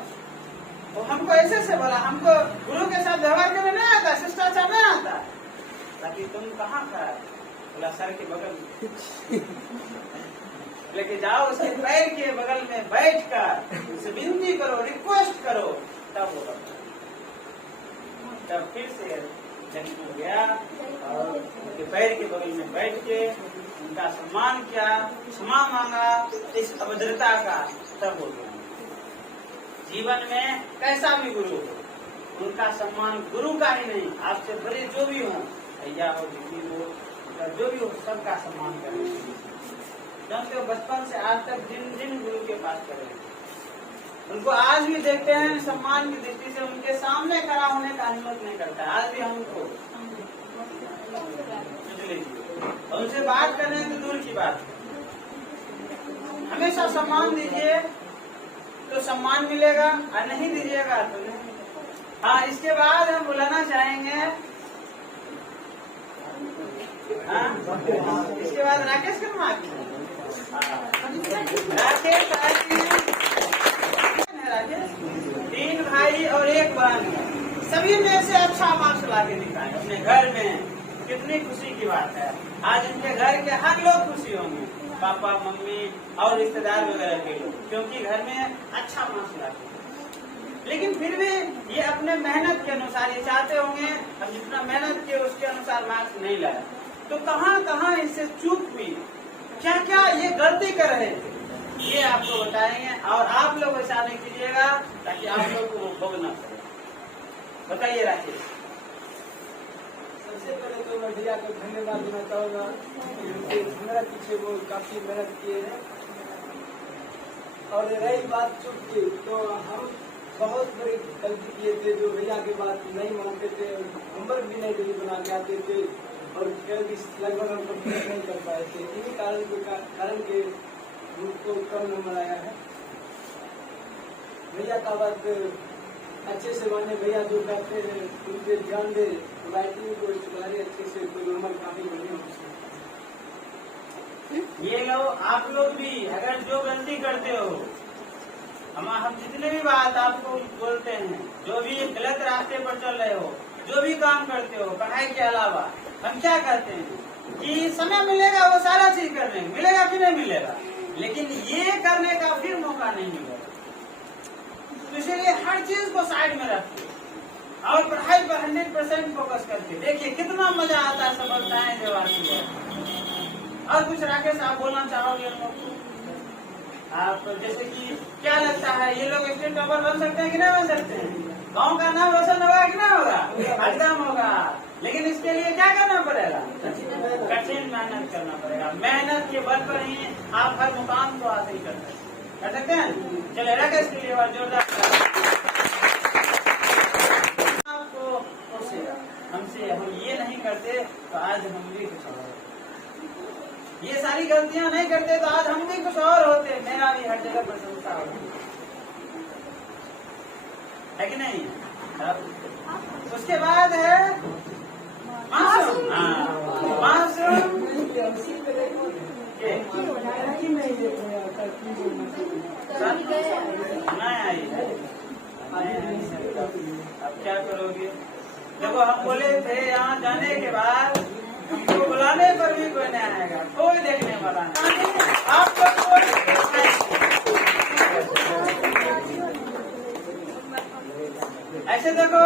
वो हमको ऐसे से बोला, हमको गुरु के साथ व्यवहार करने नहीं आता, शिष्टाचार नहीं आता, ताकि तुम कहाँ का, बोला सर के बगल में लेके जाओ, उसके पैर के बगल में बैठ कर उसे विनती करो, रिक्वेस्ट करो, तब होगा। तब फिर से लक्ष्मण गया और उनके पैर के बगल में बैठ के उनका सम्मान किया, क्षमा मांगा इस अभद्रता का, तब हो गया। जीवन में कैसा भी गुरु हो, उनका सम्मान गुरु का ही नहीं, आपसे बड़े जो भी हो, भैया हो, दीदी हो, जो भी हो, सबका सम्मान करें। जानते हो बचपन से आज तक जिन जिन गुरु के पास करें, उनको आज भी देखते हैं सम्मान की दृष्टि से, उनके सामने खड़ा होने का अनुमति नहीं करता है। आज भी हमको और उनसे बात करने तो दूर की बात, हमेशा सम्मान दीजिए तो सम्मान मिलेगा, और नहीं दीजिएगा तो नहीं। हाँ, इसके बाद हम बुलाना चाहेंगे, हाँ, इसके बाद राकेश शर्मा, राकेश तीन भाई और एक बहन है, सभी में से अच्छा मार्क्स ला के दिखाए अपने घर में, कितनी खुशी की बात है। आज इनके घर के हर लोग खुशी होंगे, पापा मम्मी और रिश्तेदार वगैरह के लोग, क्योंकि घर में अच्छा मार्क्स लाते। लेकिन फिर भी ये अपने मेहनत के अनुसार ये चाहते होंगे, अब जितना मेहनत किए उसके अनुसार मार्क्स नहीं लाए, तो कहाँ कहाँ इससे चूक हुई, क्या क्या ये गलती कर रहे थे, ये आपको बताएंगे। और आप लोग ऐसा नहीं कीजिएगा ताकि आप लोग को भोगना पड़े। बताइए राकेश। सबसे पहले तो मैं भैया को धन्यवाद देना चाहूँगा, मेरा पीछे वो काफी मेहनत किए हैं। और रही बात चुप की, तो हम बहुत बड़ी गलती किए थे, जो भैया की बात नहीं मानते थे, होमवर्क भी नहीं डेली बना के आते थे, और खेल भी लगभग हम कंप्लीट नहीं कर पाए थे। इन्हीं कारण के उनको कम नंबर आया है। भैया का बात अच्छे से माने, भैया जो कहते हैं उन पे ध्यान दे, राइटिंग को सुधारे अच्छे से, तो नंबर काफी बढ़िया हो सकता। ये लो, आप लोग भी अगर जो गलती करते हो, हम जितने भी बात आपको बोलते हैं, जो भी गलत रास्ते पर चल रहे हो, जो भी काम करते हो पढ़ाई के अलावा, हम क्या कहते हैं कि समय मिलेगा वो सारा चीज करने मिलेगा कि नहीं मिलेगा, लेकिन ये करने का फिर मौका नहीं मिलेगा। तो इसलिए हर चीज को साइड में रखिए और पढ़ाई पर 100% फोकस करके देखिए कितना मजा आता है सफलताएं जब आती है। और कुछ राकेश आप बोलना चाहोगे आप, जैसे कि क्या लगता है ये लोग स्टेट टॉपर बन सकते हैं कि नहीं बन सकते हैं? गांव का नाम रोशन होगा कि नहीं होगा? एकदम होगा। लेकिन इसके लिए क्या करना पड़ेगा? कठिन मेहनत करना पड़ेगा। मेहनत के बल पर ही आप हर मुकाम को हासिल कर सकते हैं। चले राकेश के लिए और जोरदार आपको हमसे हम ये नहीं करते तो आज हम भी कुछ और, ये सारी गलतियां नहीं करते तो आज हम भी कुछ और होते। मेरा भी हर जगह प्रशंसा होती है कि नहीं? उसके बाद है मासूम। मासूम नहीं आई है। अब क्या करोगे? देखो हम बोले थे यहाँ जाने के बाद हमको बुलाने पर भी कोई नहीं आएगा, कोई देखने वाला नहीं। आप लोग ऐसे देखो,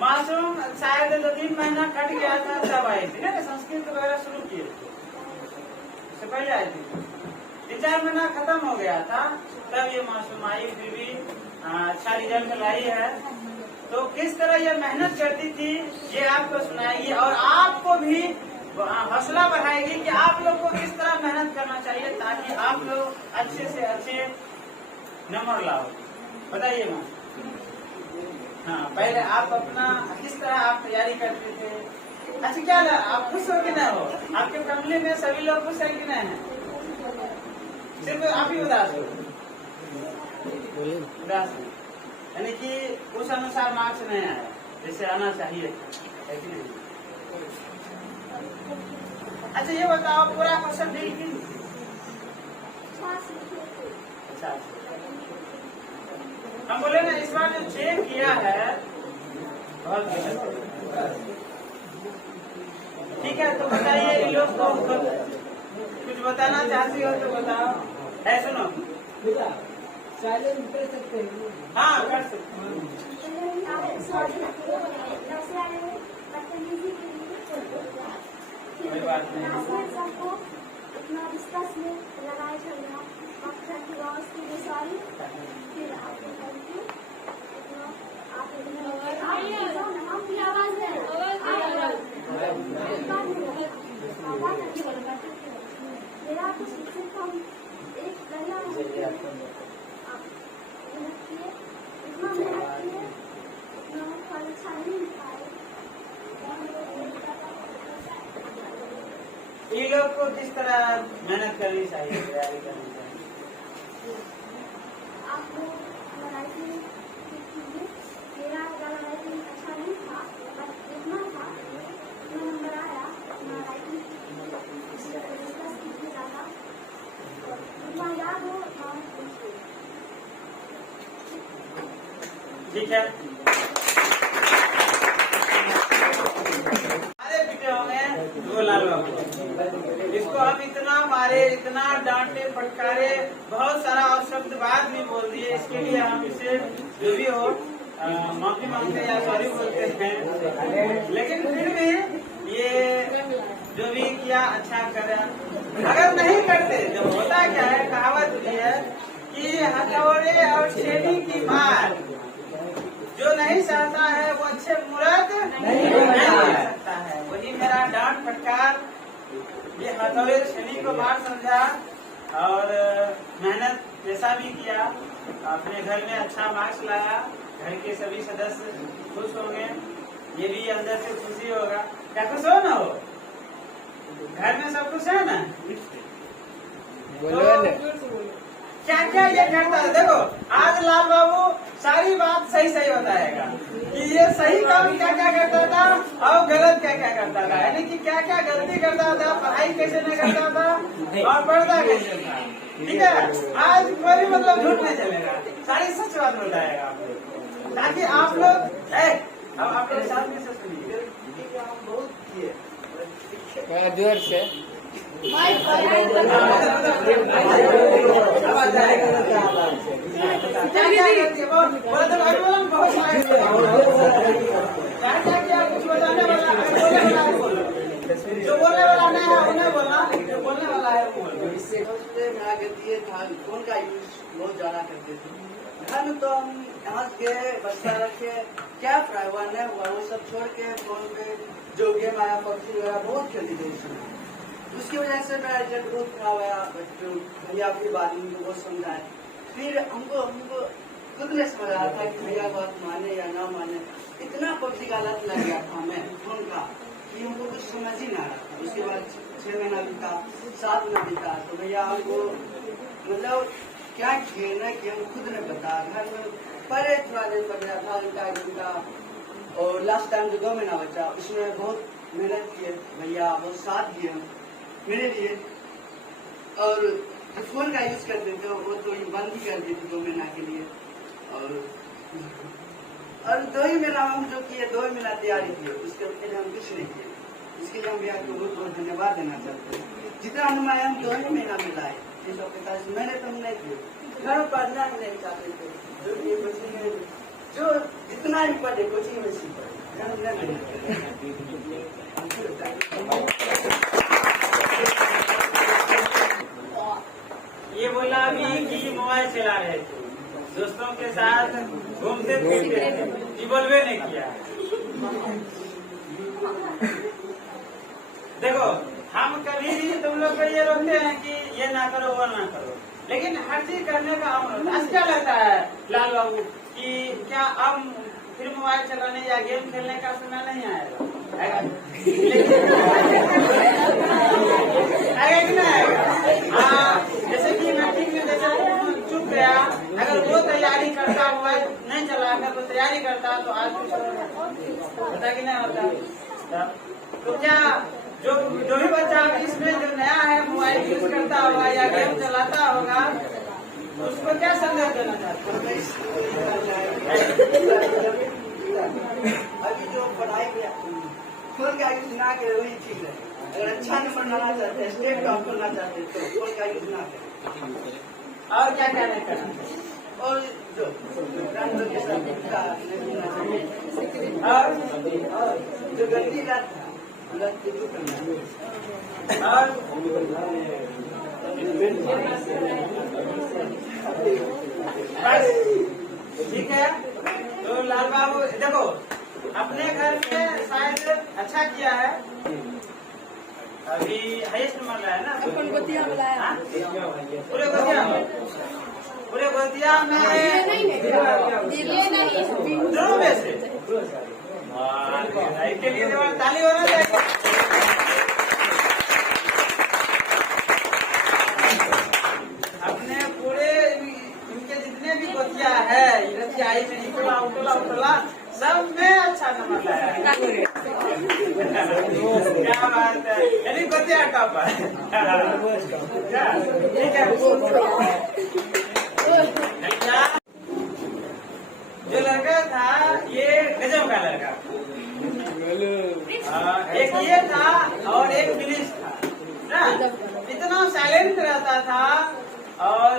मासूम शायद 2-3 महीना कट गया था तब आई थी ना, संस्कृत वगैरह शुरू किए थे, उससे पहले आई थी। 3-4 महीना खत्म हो गया था तब ये मासूम आई, फिर भी अच्छा रिजल्ट लाई है। तो किस तरह ये मेहनत करती थी ये आपको सुनाएगी और आपको भी हौसला बढ़ाएगी कि आप लोग को किस तरह मेहनत करना चाहिए ताकि आप लोग अच्छे से अच्छे नंबर लाओ। बताइए माँ। हाँ, पहले आप अपना किस तरह आप तैयारी करते थे? अच्छा, क्या आप खुश हो कि नहीं हो? आपके फैमिली में सभी लोग खुश है कि नहीं है? सिर्फ आप ही उदास हो? उदासीन, यानी कि उस अनुसार मार्क्स नहीं आया जैसे आना चाहिए है कि नहीं। अच्छा ये बताओ पूरा क्वेश्चन ठीक है? अच्छा हम बोले ना इस बार जो चेक किया है बहुत ठीक है। तो बताइए इन लोग को कुछ बताना चाहती हो तो बताओ। है सुनो हाँ कर सकते कोई बात नहीं। सबको इतना डिस्कस में लगाए चलना फिर आपकी आवाज है मेरा कुछ सिर्फ हम एक इतना मेहनत किए इतना फल अच्छा नहीं मिल पाए। ये लोग को किस तरह मेहनत करनी चाहिए, तैयारी करनी चाहिए? आप लोग राइटिंग कीजिए। मेरा राइटिंग अच्छा नहीं था बट इतना था इतना नंबर आया अपना राइटिंग डिस्कस कीजिए ज़्यादा इतना याद हो ठीक है। अरे पिटे होंगे दो लाल बाबू, इसको हम इतना मारे इतना डांटे फटकारे बहुत सारा और शब्द बाद भी बोल दिए। इसके लिए हम इसे जो भी हो माफी मांगते या सॉरी बोलते हैं, लेकिन फिर भी ये जो भी किया अच्छा करा। अगर नहीं करते जब होता क्या है कहावत भी है कि हथौड़े और छेनी की मार जो नहीं सहता है वो अच्छे मुराद नहीं कर सकता है। वही मेरा डांट फटकार ये हथौड़े छेनी को मार समझा और मेहनत जैसा भी किया अपने घर में अच्छा मार्क्स लाया। घर के सभी सदस्य खुश होंगे, ये भी अंदर से खुशी होगा। क्या खुश हो ना हो? घर में सब खुश है ना? तो क्या क्या ये करता है देखो आज लाल बाबू सारी बात सही सही बताएगा कि ये सही काम क्या क्या करता था और गलत क्या क्या करता था, यानी कि क्या क्या गलती करता था, पढ़ाई कैसे नहीं करता था और पर्दा कैसे था। ठीक है आज कोई भी मतलब झूठ नहीं चलेगा, सारी सच बात बताएगा आप लोग, ताकि आप लोग अब आप लोग साथ में से सुनिए। बहुत किए जोर से जो बोलने वाला नहीं है उन्हें बोलना, जो बोलने वाला है वो बोलना। इससे मेरा गलती था फोन का यूज बहुत ज्यादा करते थे। घर में तो हम यहाँ के बच्चा रखे क्या फ्राई हुआ नहीं हुआ वो सब छोड़ के फोन पे जो गेम आया पबजी वगैरह बहुत खेलती थी उसमें। उसकी वजह से मेरा रिजल्ट बहुत खराब आया। भैया अपनी बात उनको बहुत समझाए, फिर हमको खुद ने समझ रहा था कि भैया बात माने या ना माने। इतना पबजी का लत लग गया था हमें फोन का कि हमको कुछ समझ ही ना आ रहा था। उसके बाद 6 महीना बीता, 7 महीना बीता, तो भैया हमको मतलब क्या खेलना कि हम खुद ने बता। घर में पढ़े थोड़ा देर पढ़ रहा था घंटा, और लास्ट टाइम जो 2 महीना बचा उसमें बहुत मेहनत किए भैया, बहुत साथ दिए मेरे लिए। और जो फोन का यूज करते थे वो तो बंद ही कर दिए थे 2 महीना के लिए। और 2 ही महीना हम जो किए 2 ही महीना तैयारी किए, उसके लिए हम कुछ नहीं किए। इसके लिए हम भैया को बहुत बहुत धन्यवाद देना चाहते हैं। जितना अनुमान हम 2 ही महीना में लाए 345 मैंने तो हम नहीं किए। घर में पढ़ना ही नहीं चाहते थे, जो ये कोचिंग जो जितना भी पढ़े कोचिंग में सीख ये बोला अभी कि मोबाइल चला रहे थे, दोस्तों के साथ घूमते फिरते थे, ये बोलवे नहीं किया। देखो हम कभी भी तुम लोग को ये रोकते हैं कि ये ना करो वो ना करो, लेकिन हर चीज करने का अमल होता है। क्या लगता है लाल बाबू कि क्या अब फिर मोबाइल चलाने या गेम खेलने का समय नहीं आएगा? आएगा कि नहीं आएगा? हाँ, जैसे कि मैट्रिक में जैसे चुप गया, अगर वो तैयार करता, मोबाइल नहीं चलाकर तो तैयारी करता, तो आज कुछ पता कि नहीं होता। तो क्या जो भी बच्चा इसमें जो नया है मोबाइल यूज करता होगा या गेम चलाता होगा, तो उसको क्या संदेश देना चाहते हैं? अभी जो पढ़ाई किया फोन का यूज ना करे वही ठीक है। अगर अच्छा नंबर लाना चाहते हैं, स्टेट टॉप करना चाहते हैं, तो फोन का यूज ना करें। और क्या क्या नहीं करना? और जो रंग के साथ का नहीं लेना चाहिए। और जो गलती लत है, लत दूर करना है। और बस ठीक है। तो लाल बाबू देखो, अपने घर में शायद अच्छा किया है, अभी हाईएस्ट नंबर लाया ना अपन गोतिया में लाया। हाँ? पूरे गोतिया में, पूरे गोतिया में ये नहीं दोनों में से भाई के लिए ताली होना चाहिए। अपने पूरे इनके जितने भी गोतिया है, आई में उठला उठला उठला सब में अच्छा नंबर लाया है। क्या बात है, यानी गोतिया टॉप है। ठीक है। जो लड़का था ये गजब का लड़का, एक ये था और एक फिलिस था ना। इतना साइलेंट रहता था और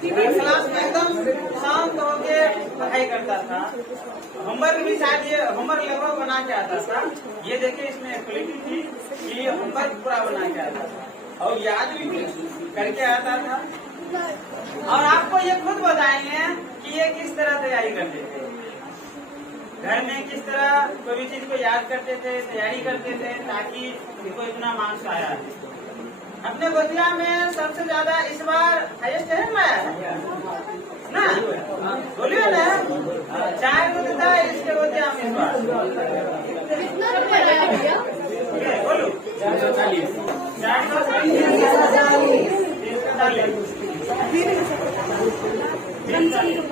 क्लास में एकदम शांत होके पढ़ाई करता था। होमवर्क भी शायद ये होमवर्क लगभग बना के आता था। ये देखिए इसमें क्वालिटी थी कि होमवर्क पूरा बना के आता था और याद भी करके आता था। और आपको ये खुद बताएंगे कि ये किस तरह तैयारी करते थे, घर में किस तरह कोई भी चीज को याद करते थे, तैयारी करते थे, ताकि इनको इतना मार्क्स आया है। अपने गोतिया में सबसे ज्यादा इस बार हाईएस्ट है ना, बोलिए ना, 4 को देता है इसके गोतिया में इस बार। कितना नंबर आया भैया? बोलो 440।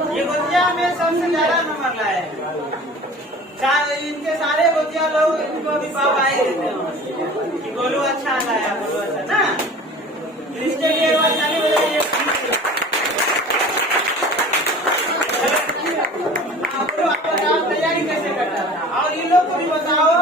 ये गोतिया में सबसे ज्यादा नंबर लाए हैं। इनके सारे गोतिया लोग इनको भी पाव आए देते हैं कि गोलू अच्छा लाया, गोलू अच्छा ना। इसके लिए एक बार ताली बजाइए। आप बताओ तैयारी कैसे करता था, और इन लोग को भी बताओ।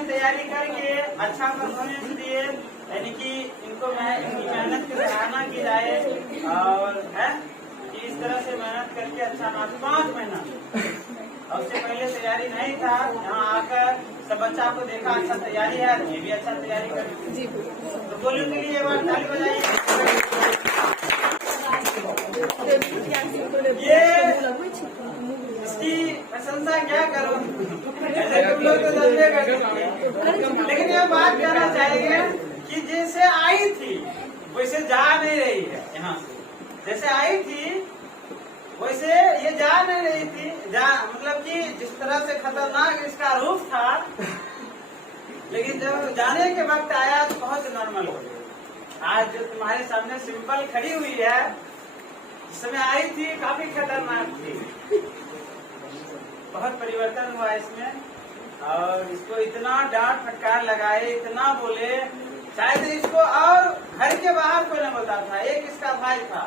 तैयारी करके अच्छा परफॉर्मेंस दिए, यानी कि इनको इनकी मेहनत की सराहना की जाए और है कि इस तरह से मेहनत करके अच्छा मार्क्स 5 महीना और उससे पहले तैयारी नहीं था। यहाँ आकर सब बच्चा को देखा अच्छा तैयारी है, ये भी अच्छा तैयारी कर। तो गोलू के लिए एक बार ताली बजाइए। ये इसकी प्रशंसा क्या करूं, ऐसे तुम लोग तो जानते करते, लेकिन ये बात कहना चाहेंगे कि जैसे आई थी वैसे जा नहीं रही है। यहाँ से जैसे आई थी वैसे ये जा नहीं रही थी, मतलब कि जिस तरह से खतरनाक इसका रूप था, लेकिन जब जाने के वक्त आया तो बहुत नॉर्मल हो गई। आज जो तुम्हारे सामने सिंपल खड़ी हुई है, इस समय आई थी काफी खतरनाक थी। बहुत परिवर्तन हुआ इसमें, और इसको इतना डांट फटकार लगाए, इतना बोले, शायद इसको और घर के बाहर कोई न बोलता था। एक इसका भाई था,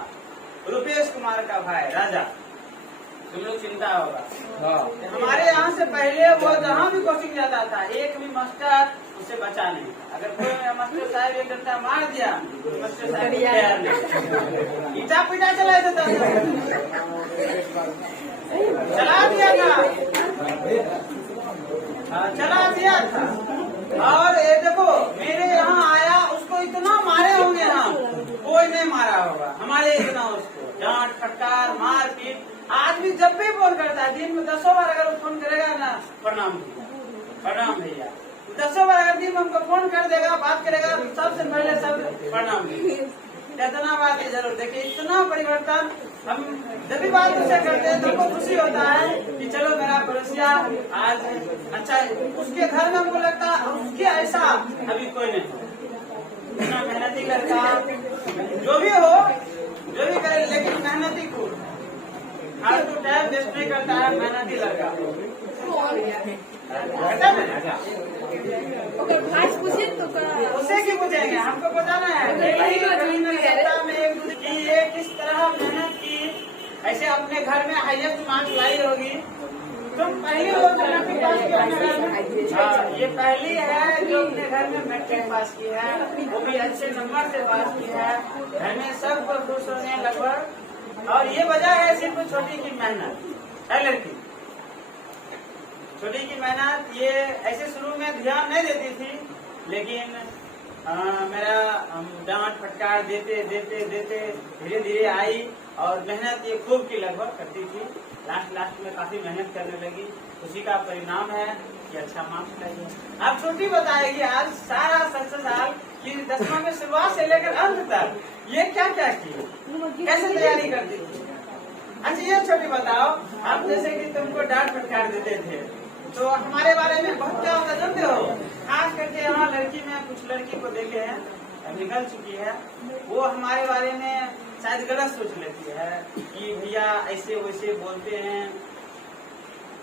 रुपेश कुमार का भाई राजा, तुम लोग चिंता होगा। हमारे यहाँ से पहले वो जहाँ भी कोचिंग जाता था, एक भी मास्टर उससे बचा नहीं था। अगर कोई मास्टर साहब एक घंटा मार दिया तो मास्टर साहब तैयार नहीं, ईटा पीटा चला देता था, चला दिया था। और ये देखो मेरे यहाँ आया, उसको इतना मारे होंगे ना, वो होगा, हमारे इतना उसको डांट फटकार मार पीट। आदमी जब भी फोन करता है दिन में 10 बार अगर वो फोन करेगा ना, प्रणाम भैया, प्रणाम भैया, 10 बार अगर दिन में हमको फोन कर देगा, बात करेगा, सबसे पहले सब प्रणाम भैया। इतना बात है जरूर देखिए, इतना परिवर्तन हम जब भी बात उससे करते हैं तो हमको खुशी होता है कि चलो मेरा पड़ोसिया आज अच्छा, उसके घर में हमको लगता है उसके ऐसा अभी कोई नहीं हो, इतना मेहनती लड़का जो भी हो, जो भी करे, लेकिन मेहनती खूब, फालतू टाइम वेस्ट नहीं करता है, मेहनती लड़का। उससे क्यों पूछेंगे, हमको बताना है सप्ताह में एक दूसरे की ये किस तरह मेहनत की, ऐसे अपने घर में हाईएस्ट मार्क्स लाई होगी। तुम पहली हो जो मैट्रिक पास की अपने घर में, ये पहली है जो अपने घर में मैट्रिक पास की है, वो भी अच्छे नंबर से पास की है, घर में सब खुश होने लगभग। और ये वजह है सिर्फ छोटी की मेहनत है, लड़की छोटी की मेहनत। ये ऐसे शुरू में ध्यान नहीं देती थी, लेकिन मेरा डांट फटकार देते देते देते धीरे धीरे आई और मेहनत ये खूब की लगभग करती थी। लास्ट में काफी मेहनत करने लगी, उसी का परिणाम है कि अच्छा मार्क्स चाहिए। अब छोटी बताएगी आज सारा साल कि 10वां में शुरुआत से लेकर अंत तक ये क्या क्या की, कैसे तैयारी करती थी। अच्छा ये छोटी बताओ, आप जैसे कि तुमको डांट फटकार देते थे तो हमारे बारे में बहुत क्या होता जानते हो, खास करके यहाँ लड़की में कुछ लड़की को देखे हैं, निकल चुकी है, वो हमारे बारे में शायद गलत सोच लेती है कि भैया ऐसे वैसे बोलते हैं,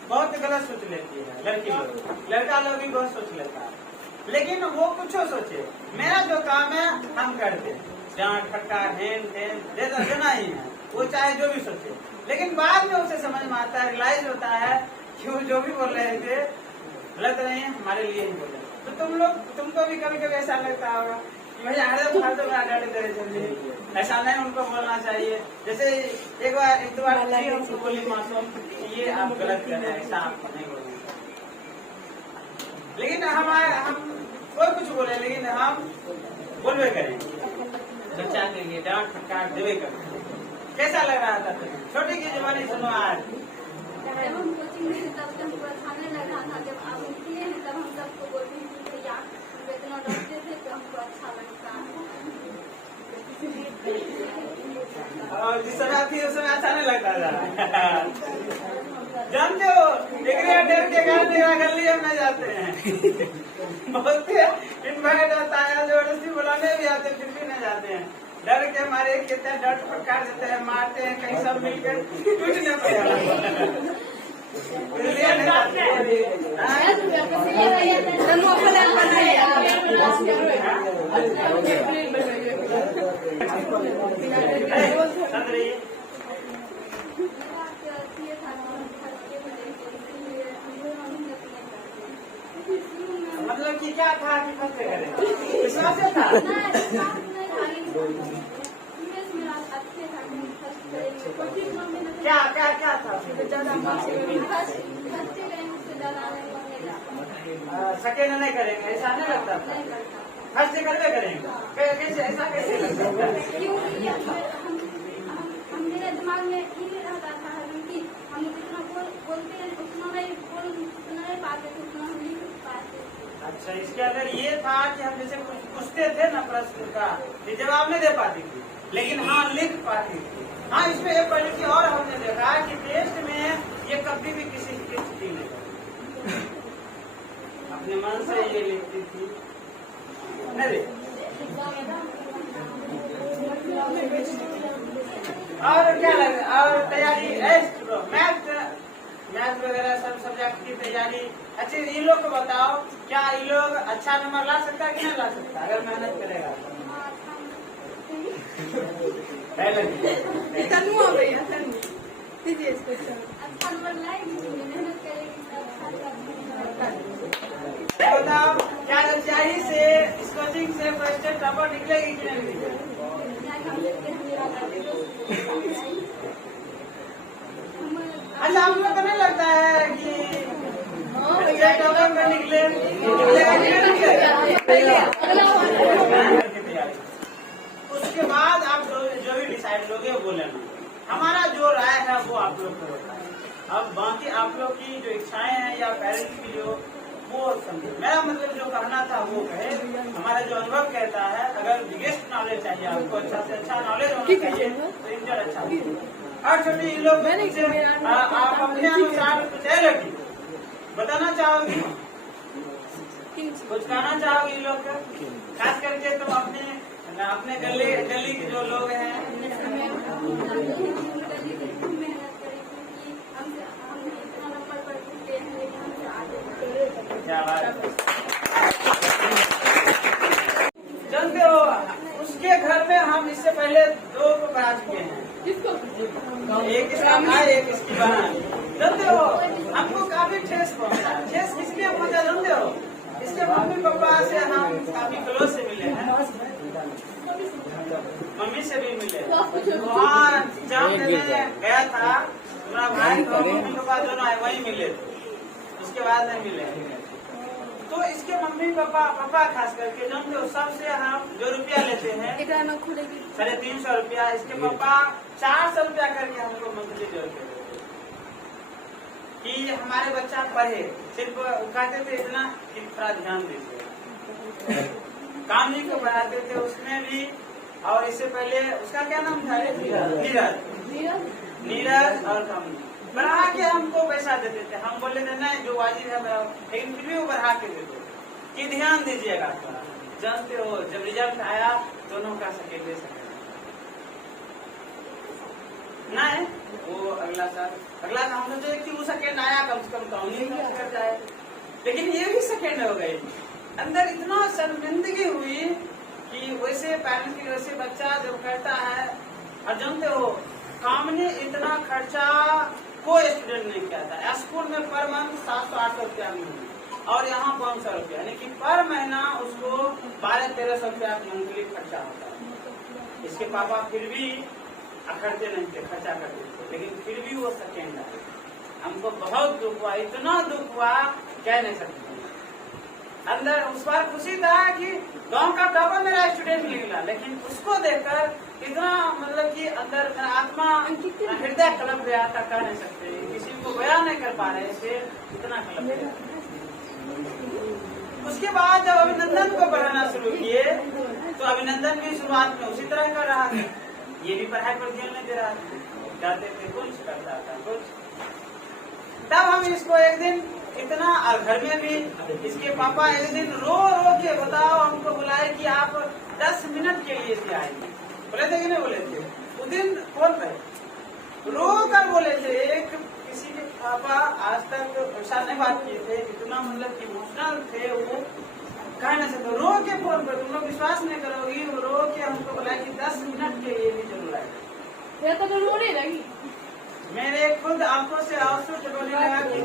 बहुत गलत सोच लेती है लड़की लोग, लड़का लोग भी बहुत सोच लेता है। लेकिन वो कुछ सोचे, मेरा जो काम है हम करते हैं, डांट फटकार हेन टेन देना ही है, वो चाहे जो भी सोचे। लेकिन बाद में उसे समझ में आता है, रियलाइज होता है क्यों जो भी बोल रहे थे गलत नहीं है, हमारे लिए ही बोले। तो तुमको भी कभी कभी ऐसा लगता होगा कि भैया हरदम फालतू में आगे करे चलिए, ऐसा नहीं उनको बोलना चाहिए। जैसे एक दो बार हमको बोली मासूम ये आप गलत कर रहे हैं, ऐसा आपको नहीं बोलना। लेकिन हम कोई कुछ बोले, लेकिन हम बोलवे करेंगे, बच्चा के लिए डांट फटकार देवे करें। कैसा लग रहा था तुम्हें? छोटी की जवानी सुनो आज। जब हम कोचिंग में थे तब तो हमको अच्छा नहीं लग रहा था, जब आप निकले हैं तब हम सबको बोलते हैं कि भैया वेतना डरते थे तो हमको अच्छा लगता है। और जिस समय थी उस समय अच्छा नहीं लगता था। जानते हो डिग्री डेढ़ के घर मेरा गली हम नहीं जाते हैं, बोलते हैं इनवाइट होता है, जबरदस्ती बुलाने भी आते फिर भी नहीं जाते हैं, डर के हमारे कितने डर फटकार देते हैं, मारते हैं, कहीं सब मिलकर टूटने पड़ेगा। मतलब कि क्या था कि फंसते करें, विश्वास था। क्या क्या क्या था सेकेंड नहीं करेंगे, ऐसा नहीं लगता था, फर्स्ट करवे करेंगे, कैसे ऐसा कैसे लगता है? मेरे दिमाग में ये रहता था कि हम जितना बोलते हैं उतना नहीं पाते थे, उतना हम नहीं पाते। अच्छा, इसके अंदर ये था कि हम जैसे पूछते थे ना प्रश्न का, ये जवाब नहीं दे पाती थी, लेकिन हाँ लिख पाती थी। हाँ, इसमें एक क्वालिटी और हमने देखा कि टेस्ट में ये कभी भी किसी की छुट्टी नहीं करती, अपने मन से ये लिखती थी। नहीं और क्या लगे, और तैयारी मैथ वगैरह सब सब्जेक्ट की तैयारी। अच्छा, ये लोग को बताओ, क्या ये लोग अच्छा नंबर ला सकता है कि नहीं ला सकता अगर मेहनत करेगा? अच्छा नंबर लाएगी, मेहनत करेगी बताओ, क्या सच्चाई से इस कोचिंग से फर्स्ट टॉपर निकलेगी कि नहीं निकलेगी? अच्छा, हम लोग को नहीं लगता है कि टॉपर में निकले, उसके बाद आप जो भी साइड लोगे बोले ना, हमारा जो राय है वो आप लोग को होता है। अब बाकी आप लोग की जो इच्छाएं हैं या पेरेंट्स की जो, वो समझे। मेरा मतलब जो कहना था वो कहे, हमारा जो अनुभव कहता है, अगर बिगेस्ट नॉलेज चाहिए आपको, अच्छा से अच्छा नॉलेज होना चाहिए तो इंटर अच्छा होगा। और छोटी इन लोग आप अपने अनुसार कुछ है लगी बताना चाहोगी, कुछ कहना चाहोगी इन लोग का, खास करके तुम अपने गली के जो लोग हैं। क्या बात है। जानते हो उसके घर में हम इससे पहले 2 को बढ़ा चुके हैं, एक इसका भाई एक इसकी बहन। जानते हो हमको काफी ठेस पहुंचा, ठेस किसलिए पहुंचा जानते हो, इसके मम्मी पापा से हम काफी क्लोज से मिले हैं, मम्मी से भी मिले। वहाँ एग्जाम देने गया था, मेरा भाई और मम्मी पापा दोनों आए, वहीं मिले थे, उसके बाद नहीं मिले। तो इसके मम्मी पापा खास करके जानते हो सबसे हम जो रुपया लेते हैं 350 रुपया, इसके पापा 400 रुपया करके हमको मंथली जोड़ते थे कि हमारे बच्चा पढ़े। सिर्फ कहते थे इतना कि थोड़ा ध्यान दीजिए। कामनी को पढ़ाते थे उसमें भी, और इससे पहले उसका क्या नाम था, नीरज और कामनी, बढ़ा के हमको पैसा देते थे। हम बोले थे नहीं जो वाजिब है, लेकिन फिर भी वो बढ़ा के देते कि ध्यान दीजिएगा थोड़ा। जानते हो जब रिजल्ट आया दोनों का सेकेंड नहीं, वो अगला साल हम सोचे कि वो सेकेंड आया, कम से कम काउंसलिंग कर जाए, लेकिन ये भी सेकेंड हो गई। अंदर इतना शर्मिंदगी हुई कि वैसे पेरेंट्स की वजह से बच्चा जब करता है। और जानते हो कामने इतना खर्चा कोई स्टूडेंट नहीं किया था। स्कूल में पर मंथ 700-800 रुपया मिलती, और यहाँ 500 रुपया, यानी कि पर महीना उसको 1200-1300 रुपया मंथली खर्चा होता है। इसके पापा फिर भी अखड़ते नहीं थे, खर्चा करते थे, लेकिन फिर भी वो सेकेंड आए। हमको बहुत दुख हुआ, इतना दुख हुआ कह नहीं सकते। अंदर उस बार खुशी था कि गांव का टॉपर मेरा स्टूडेंट निकला, लेकिन उसको देखकर इतना मतलब कि अंदर आत्मा हृदय कलप गया था, कह नहीं सकते, किसी को बयान नहीं कर पा रहे थे, इतना कलप गया। उसके बाद जब अभिनंदन को पढ़ाना शुरू किए तो अभिनंदन भी शुरुआत में उसी तरह कर रहा था, ये भी पढ़ाई पर ध्यान नहीं दे रहा था, जाते थे कुछ करता था कुछ। तब हम इसको एक दिन इतना, और घर में भी इसके पापा एक दिन रो के बताओ हमको बुलाए कि आप 10 मिनट के लिए से आएंगे, बोले थे कि नहीं बोले थे। उस दिन फोन पे रो कर बोले थे, किसी के पापा आज तक ऐसा नहीं बात किए थे, इतना मतलब इमोशनल थे वो, कह नहीं सकते। रो के फोन पर, तुम लोग विश्वास नहीं करोगी, रो के हमको बोला कि 10 मिनट के लिए भी जरूर आए। तो रोने लगी, मेरे खुद आंखों से आंसू टपकने लगा कि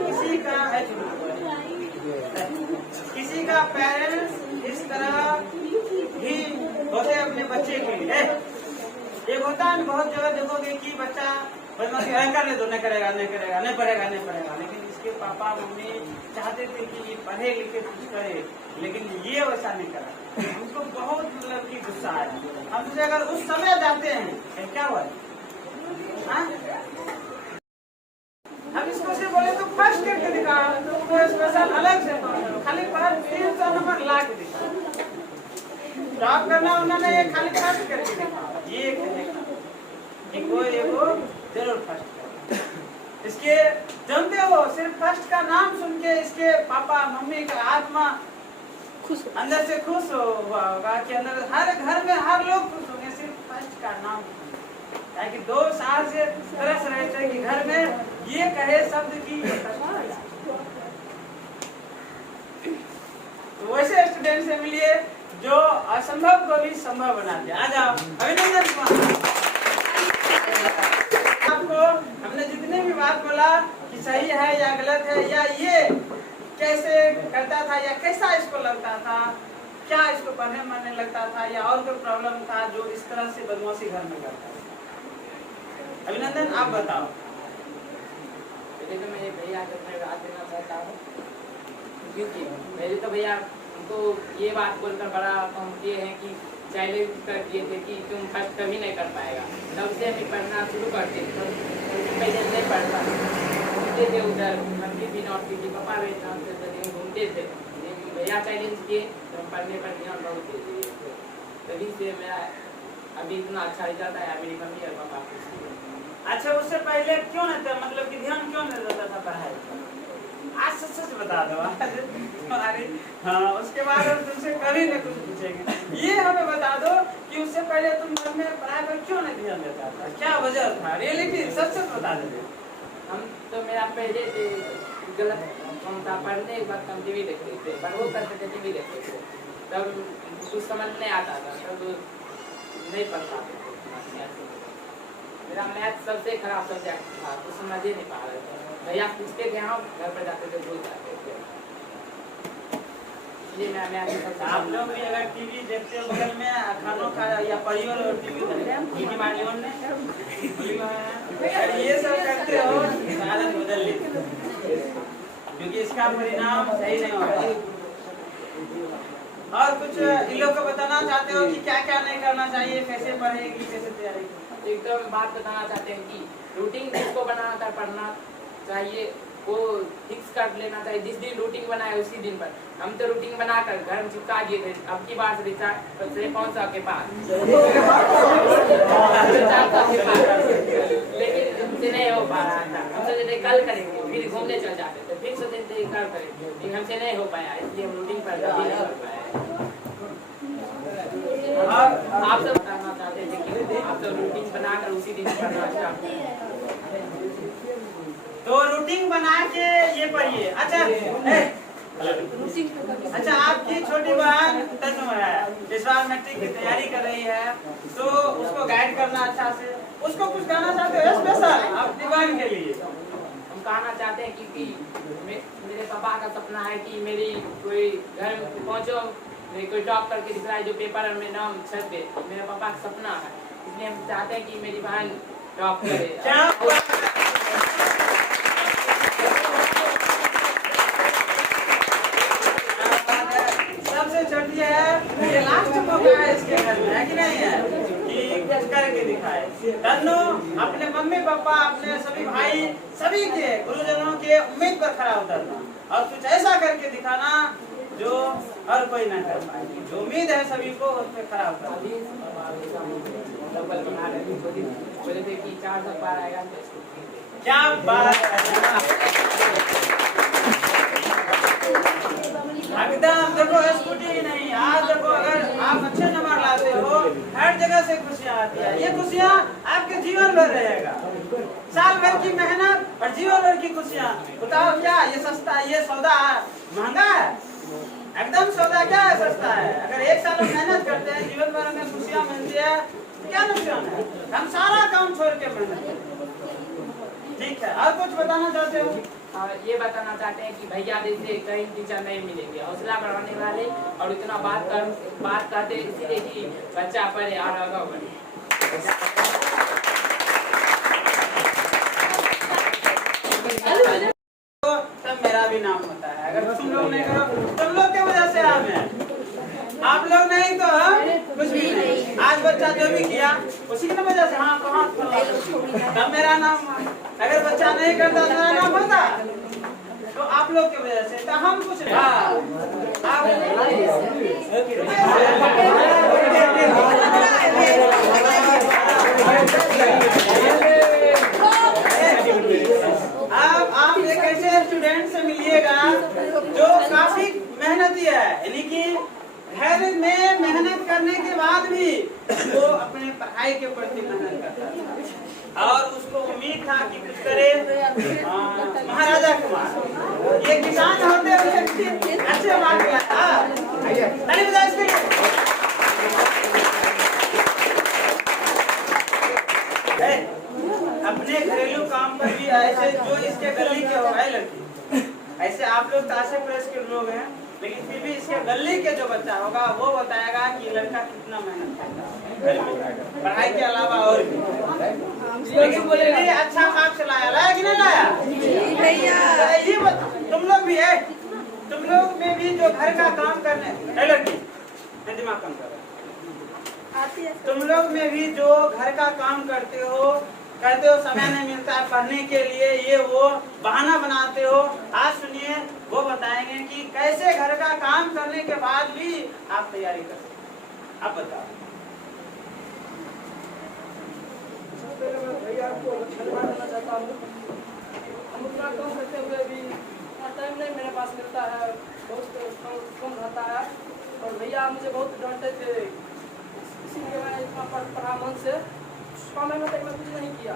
किसी का पेरेंट्स इस तरह ही होते अपने बच्चे के लिए। एक होता है बहुत जगह देखोगे कि बच्चा करने दो, नहीं करेगा, नहीं करेगा, नहीं पढ़ेगा, नहीं पढ़ेगा, लेकिन इसके पापा मम्मी चाहते थे कि ये पढ़े लिखे कुछ करे, लेकिन ये वैसा नहीं करा। हमको बहुत मतलब की गुस्सा आया। हमसे अगर उस समय जाते हैं क्या हुआ, हम इसको से बोले तो फर्स्ट करके दिखा, तो स्पेशल अलग से खाली पर 300 नंबर ला के दिखा, टॉप करना उन्होंने ये खाली फर्स्ट करके दिखा, ये कहेगा कि कोई वो जरूर फर्स्ट कर। इसके जानते हो सिर्फ फर्स्ट का नाम सुन के इसके पापा मम्मी का आत्मा खुश, अंदर से खुश हुआ होगा कि अंदर हर घर में हर लोग खुश होंगे सिर्फ फर्स्ट का नाम, कि 2 साल से तरस रहे थे कि घर में ये कहे शब्द की। तो वैसे स्टूडेंट से मिलिए जो असंभव को भी संभव बना दिया। आ जाओ, अभिनंदन कुमार। आपको हमने जितने भी बात बोला कि सही है या गलत है, या ये कैसे करता था या कैसा इसको लगता था, क्या इसको पढ़ने में नहीं लगता था, या और कोई प्रॉब्लम था जो इस तरह से बदमाशी घर में करता था। अभिनंदन आप बताओ। तो मैं भैया को धन्यवाद देना चाहता हूँ, क्योंकि मेरे तो भैया हमको ये बात बोलकर बड़ा पहुँचे हैं कि चैलेंज कर दिए थे कि तुम फर्स्ट कभी नहीं कर पाएगा। तब से हम पढ़ना शुरू करते थे, पहले नहीं पढ़ता घूमते थे उधर, मम्मी भी नॉट की पापा भी नॉट घूमते थे। भैया चैलेंज किए तो हम पढ़ने पर ध्यान बहुत दे दिए, तभी से मेरा अभी इतना अच्छा रिजल्ट आया। मेरी मम्मी और पापा खुश थे। अच्छा, उससे पहले क्यों नहीं था, मतलब कि ध्यान क्यों नहीं देता था पढ़ाई पर? आज सच सच बता दो। अरे हाँ, उसके बाद हम तुमसे कभी नहीं कुछ पूछेंगे। ये हमें बता दो कि उससे पहले तुम घर में पढ़ाई पर क्यों नहीं ध्यान देता था, क्या वजह था? रियलिटी सच सच बता दो। हम तो मेरा पहले से गलत हम था, पढ़ने के बाद हम टीवी देखते थे, पढ़ो करते थे टीवी देखते थे, तब कुछ समझ नहीं आता था, तब नहीं पढ़ पाते थे। मेरा मैथ सबसे खराब सब्जेक्ट था, कुछ समझ ही नहीं पा रहे थे। भैया पूछते थे, हम घर पर जाते थे भूल जाते थे, इसलिए मैं मैथ। आप लोग भी अगर टीवी देखते हो बगल में खानों का या परियों और टीवी मारियों ने अगर ये सब करते हो तो आदत बदल लेती, क्योंकि इसका परिणाम सही नहीं होगा। और कुछ इन लोग को बताना चाहते हो कि क्या क्या नहीं करना चाहिए, कैसे पढ़ेगी, कैसे तैयारी? एक तो बात बताना चाहते हैं कि रूटीन जिसको बनाकर पढ़ना चाहिए वो फिक्स कर लेना चाहिए, जिस दिन रूटीन बनाए उसी दिन पर। हम तो रूटीन बनाकर घर में चिपका दिए थे, अब की बार से रिचार्ज 500 के पास लेकिन हमसे नहीं हो पा रहा था। हम सोचते थे कल करेंगे, फिर घूमने चल जाते थे, फिर सोचते थे कल करेंगे, लेकिन हमसे नहीं हो पाया, इसलिए हम रूटीन पर कभी नहीं कर पाए। आप सब बताना चाहते थे कि आप तो रूटीन बनाकर उसी दिन पढ़ना स्टार्ट करें। तो रूटीन बना के ये पढ़िए। अच्छा, आपकी छोटी बहन तन्नू है, इस बार मैट्रिक की तैयारी कर रही है, तो उसको गाइड करना अच्छा से। उसको कुछ कहना चाहते हो स्पेशल अपनी बहन के लिए? हम कहना चाहते हैं कि मेरे पापा का सपना है कि मेरी कोई घर पहुंचो, मेरी कोई डॉक्टर के दिख रहा है जो पेपर में नाम छप दे, मेरे पापा का सपना है, इसलिए हम चाहते हैं कि मेरी बहन डॉक्टर है। क्या सबसे छोटी है, ये लास्ट मौका है इसके घर में, है कि नहीं है, कि कुछ करके दिखाए। तन्नू अपने मम्मी पापा, अपने सभी भाई, सभी के गुरुजनों के उम्मीद पर खरा उतरना और कुछ ऐसा करके दिखाना जो हर कोई ना कर पाए। जो उम्मीद है सभी को, उस पर खरा उतरना। बोले थे कि 400 पार आएगा तो इसको क्या बात है, एकदम देखो स्कूटी ही नहीं। आज देखो अगर आप अच्छे नंबर लाते हो, हर जगह से खुशियाँ आती है। ये खुशियाँ आपके जीवन भर रहेगा, साल भर की मेहनत और जीवन भर की खुशियाँ। बताओ क्या ये सस्ता, ये सौदा महंगा है? एकदम सौदा क्या है, सस्ता है। अगर एक साल हम मेहनत करते हैं, जीवन भर में खुशियाँ मिलती है, क्या नुकसान है? हम सारा काम छोड़ के मेहनत करते हैं। ठीक है, और कुछ बताना चाहते हो? और ये बताना चाहते हैं कि भैया जैसे कहीं टीचर नहीं मिलेंगे, हौसला बढ़ाने वाले और इतना बात करते इसीलिए कि बच्चा पढ़े और आगे बढ़े। तो तब मेरा भी नाम होता है। अगर तुम लोग नहीं करो, तुम लोग के वजह से हम हैं, आप लोग नहीं तो कुछ भी नहीं। आज बच्चा जो भी किया उसी की वजह से, हाँ कहाँ तब मेरा नाम। अगर बच्चा नहीं करता तो मेरा नाम होता, तो आप लोग की वजह से, तो हम कुछ नहीं। अब आप एक ऐसे स्टूडेंट से मिलिएगा जो काफी मेहनती है, यानी कि घर में मेहनत करने के बाद भी वो अपने पढ़ाई के प्रति मेहनत करता था और उसको उम्मीद था कि कुछ करे। महाराजा कुमार ये किसान होते हुए अच्छे मार्क लाया। अपने घरेलू काम पर भी ऐसे जो इसके गली के हो गए लड़की, ऐसे आप लोग ताशे प्रेस के लोग हैं, लेकिन फिर भी इसके गली के जो बच्चा होगा वो बताएगा कि लड़का कितना मेहनत करता है पढ़ाई के अलावा और भी। लेकिन बोले अच्छा मार्क्स लाया कि नहीं लाया? ये तुम लोग भी है, तुम लोग में भी जो घर का काम करने लड़की दिमाग कम कर रहा है, आती है तुम लोग में भी जो घर का काम करते हो समय नहीं मिलता है पढ़ने के लिए, ये वो बहाना बनाते हो, आज सुनिए वो बताएंगे कि कैसे घर का काम करने के बाद भी आप तैयारी कर सकते। आप बताओ। भैया आपको धन्यवाद देना चाहता हूँ। हम उतना कम करते हुए भी टाइम नहीं मेरे पास मिलता है, बहुत कम रहता है। और भैया मुझे बहुत डांटे थे, इसीलिए मैं इतना पढ़ा मन से। 6 महीना तक मैं कुछ नहीं किया।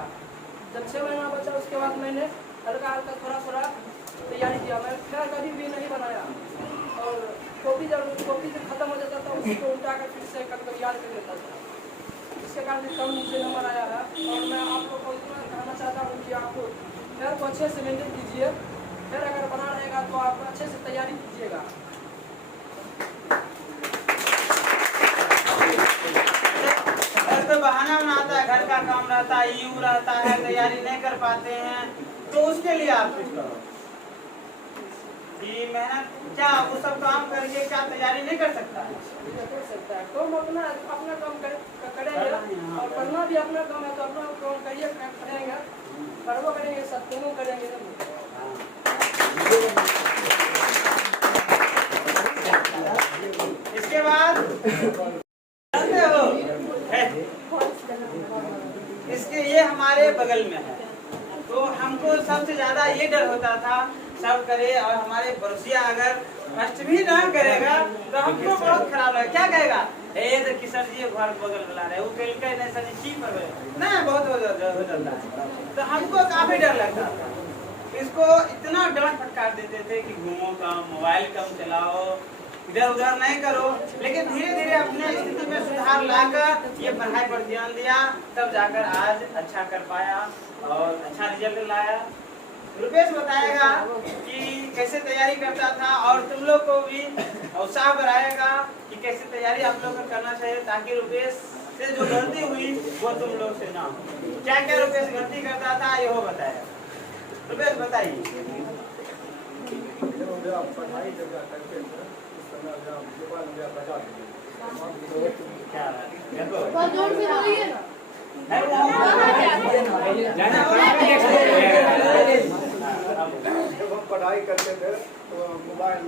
जब 6 महीना बचा उसके बाद मैंने हल्का हल्का थोड़ा तैयारी किया। मैं फिर कभी भी नहीं बनाया, और कॉपी जब खत्म हो जाता था उसको उल्टा कर फिर से कभी याद कर लेता था। इसके कारण कम मुझे नंबर आया है। और मैं आप लोग को इतना कहना चाहता हूँ कि आप फिर को अच्छे से मेंटेन कीजिए। फिर अगर बना रहेगा तो आप अच्छे से तैयारी कीजिएगा। तो बहाना बनाता है, घर का काम रहता है, यूं रहता है, तैयारी नहीं कर पाते हैं, तो उसके लिए आप कुछ करो कि मेहनत क्या वो सब काम करके क्या तैयारी नहीं कर सकता है? कर सकता है। काम अपना काम करेंगे, और पढ़ना भी अपना काम है तो अपना काम करेंगे, पढ़वा करेंगे, सब दोनों करेंगे। इसके बाद जानते हो इसके ये हमारे बगल में है, तो हमको सबसे ज्यादा ये डर होता था सब करे और हमारे पड़ोसिया अगर कष्ट भी ना करेगा तो हमको बहुत खराब लगेगा। क्या कहेगा, तो किशन जी घर बगल बुला रहे, वो कल के नहीं सर ठीक पर ना बहुत हो जाता है। तो हमको काफी डर लगता था, इसको इतना डांट फटकार देते थे कि घूमो कम, मोबाइल कम चलाओ, इधर उधर नहीं करो। लेकिन धीरे धीरे अपने स्थिति में सुधार लाकर ये पढ़ाई पर ध्यान दिया, तब जाकर आज अच्छा कर पाया और अच्छा रिजल्ट लाया। रुपेश बताएगा कि कैसे तैयारी करता था और तुम लोग को भी उत्साह बढ़ाएगा कि कैसे तैयारी आप लोग को करना चाहिए, ताकि रुपेश से जो गलती हुई वो तुम लोग से ना हो। क्या क्या रुपेश गलती करता था ये वो बताएगा। रुपेश बताइए। पढ़ाई जब करते थे उस समय बजा क्या बहुत जोर से बोलिए ना। जब हम पढ़ाई करते थे तो मोबाइल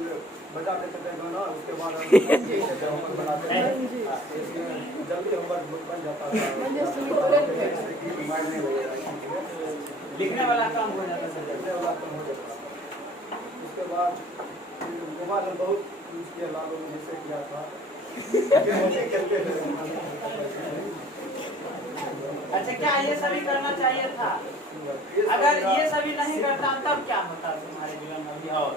बजा देते थे गाना, उसके बाद हम बनाते थे, जल्दी होमवर्क बन जाता था, लिखने वाला काम हो जाता था, लिखने वाला काम हो जाता। उसके बाद मोबाइल में बहुत यूज किया, लालू ने जैसे किया था करते थे। अच्छा क्या ये सभी करना चाहिए था? अगर ये सभी नहीं करता तब क्या होता तुम्हारे जीवन में? और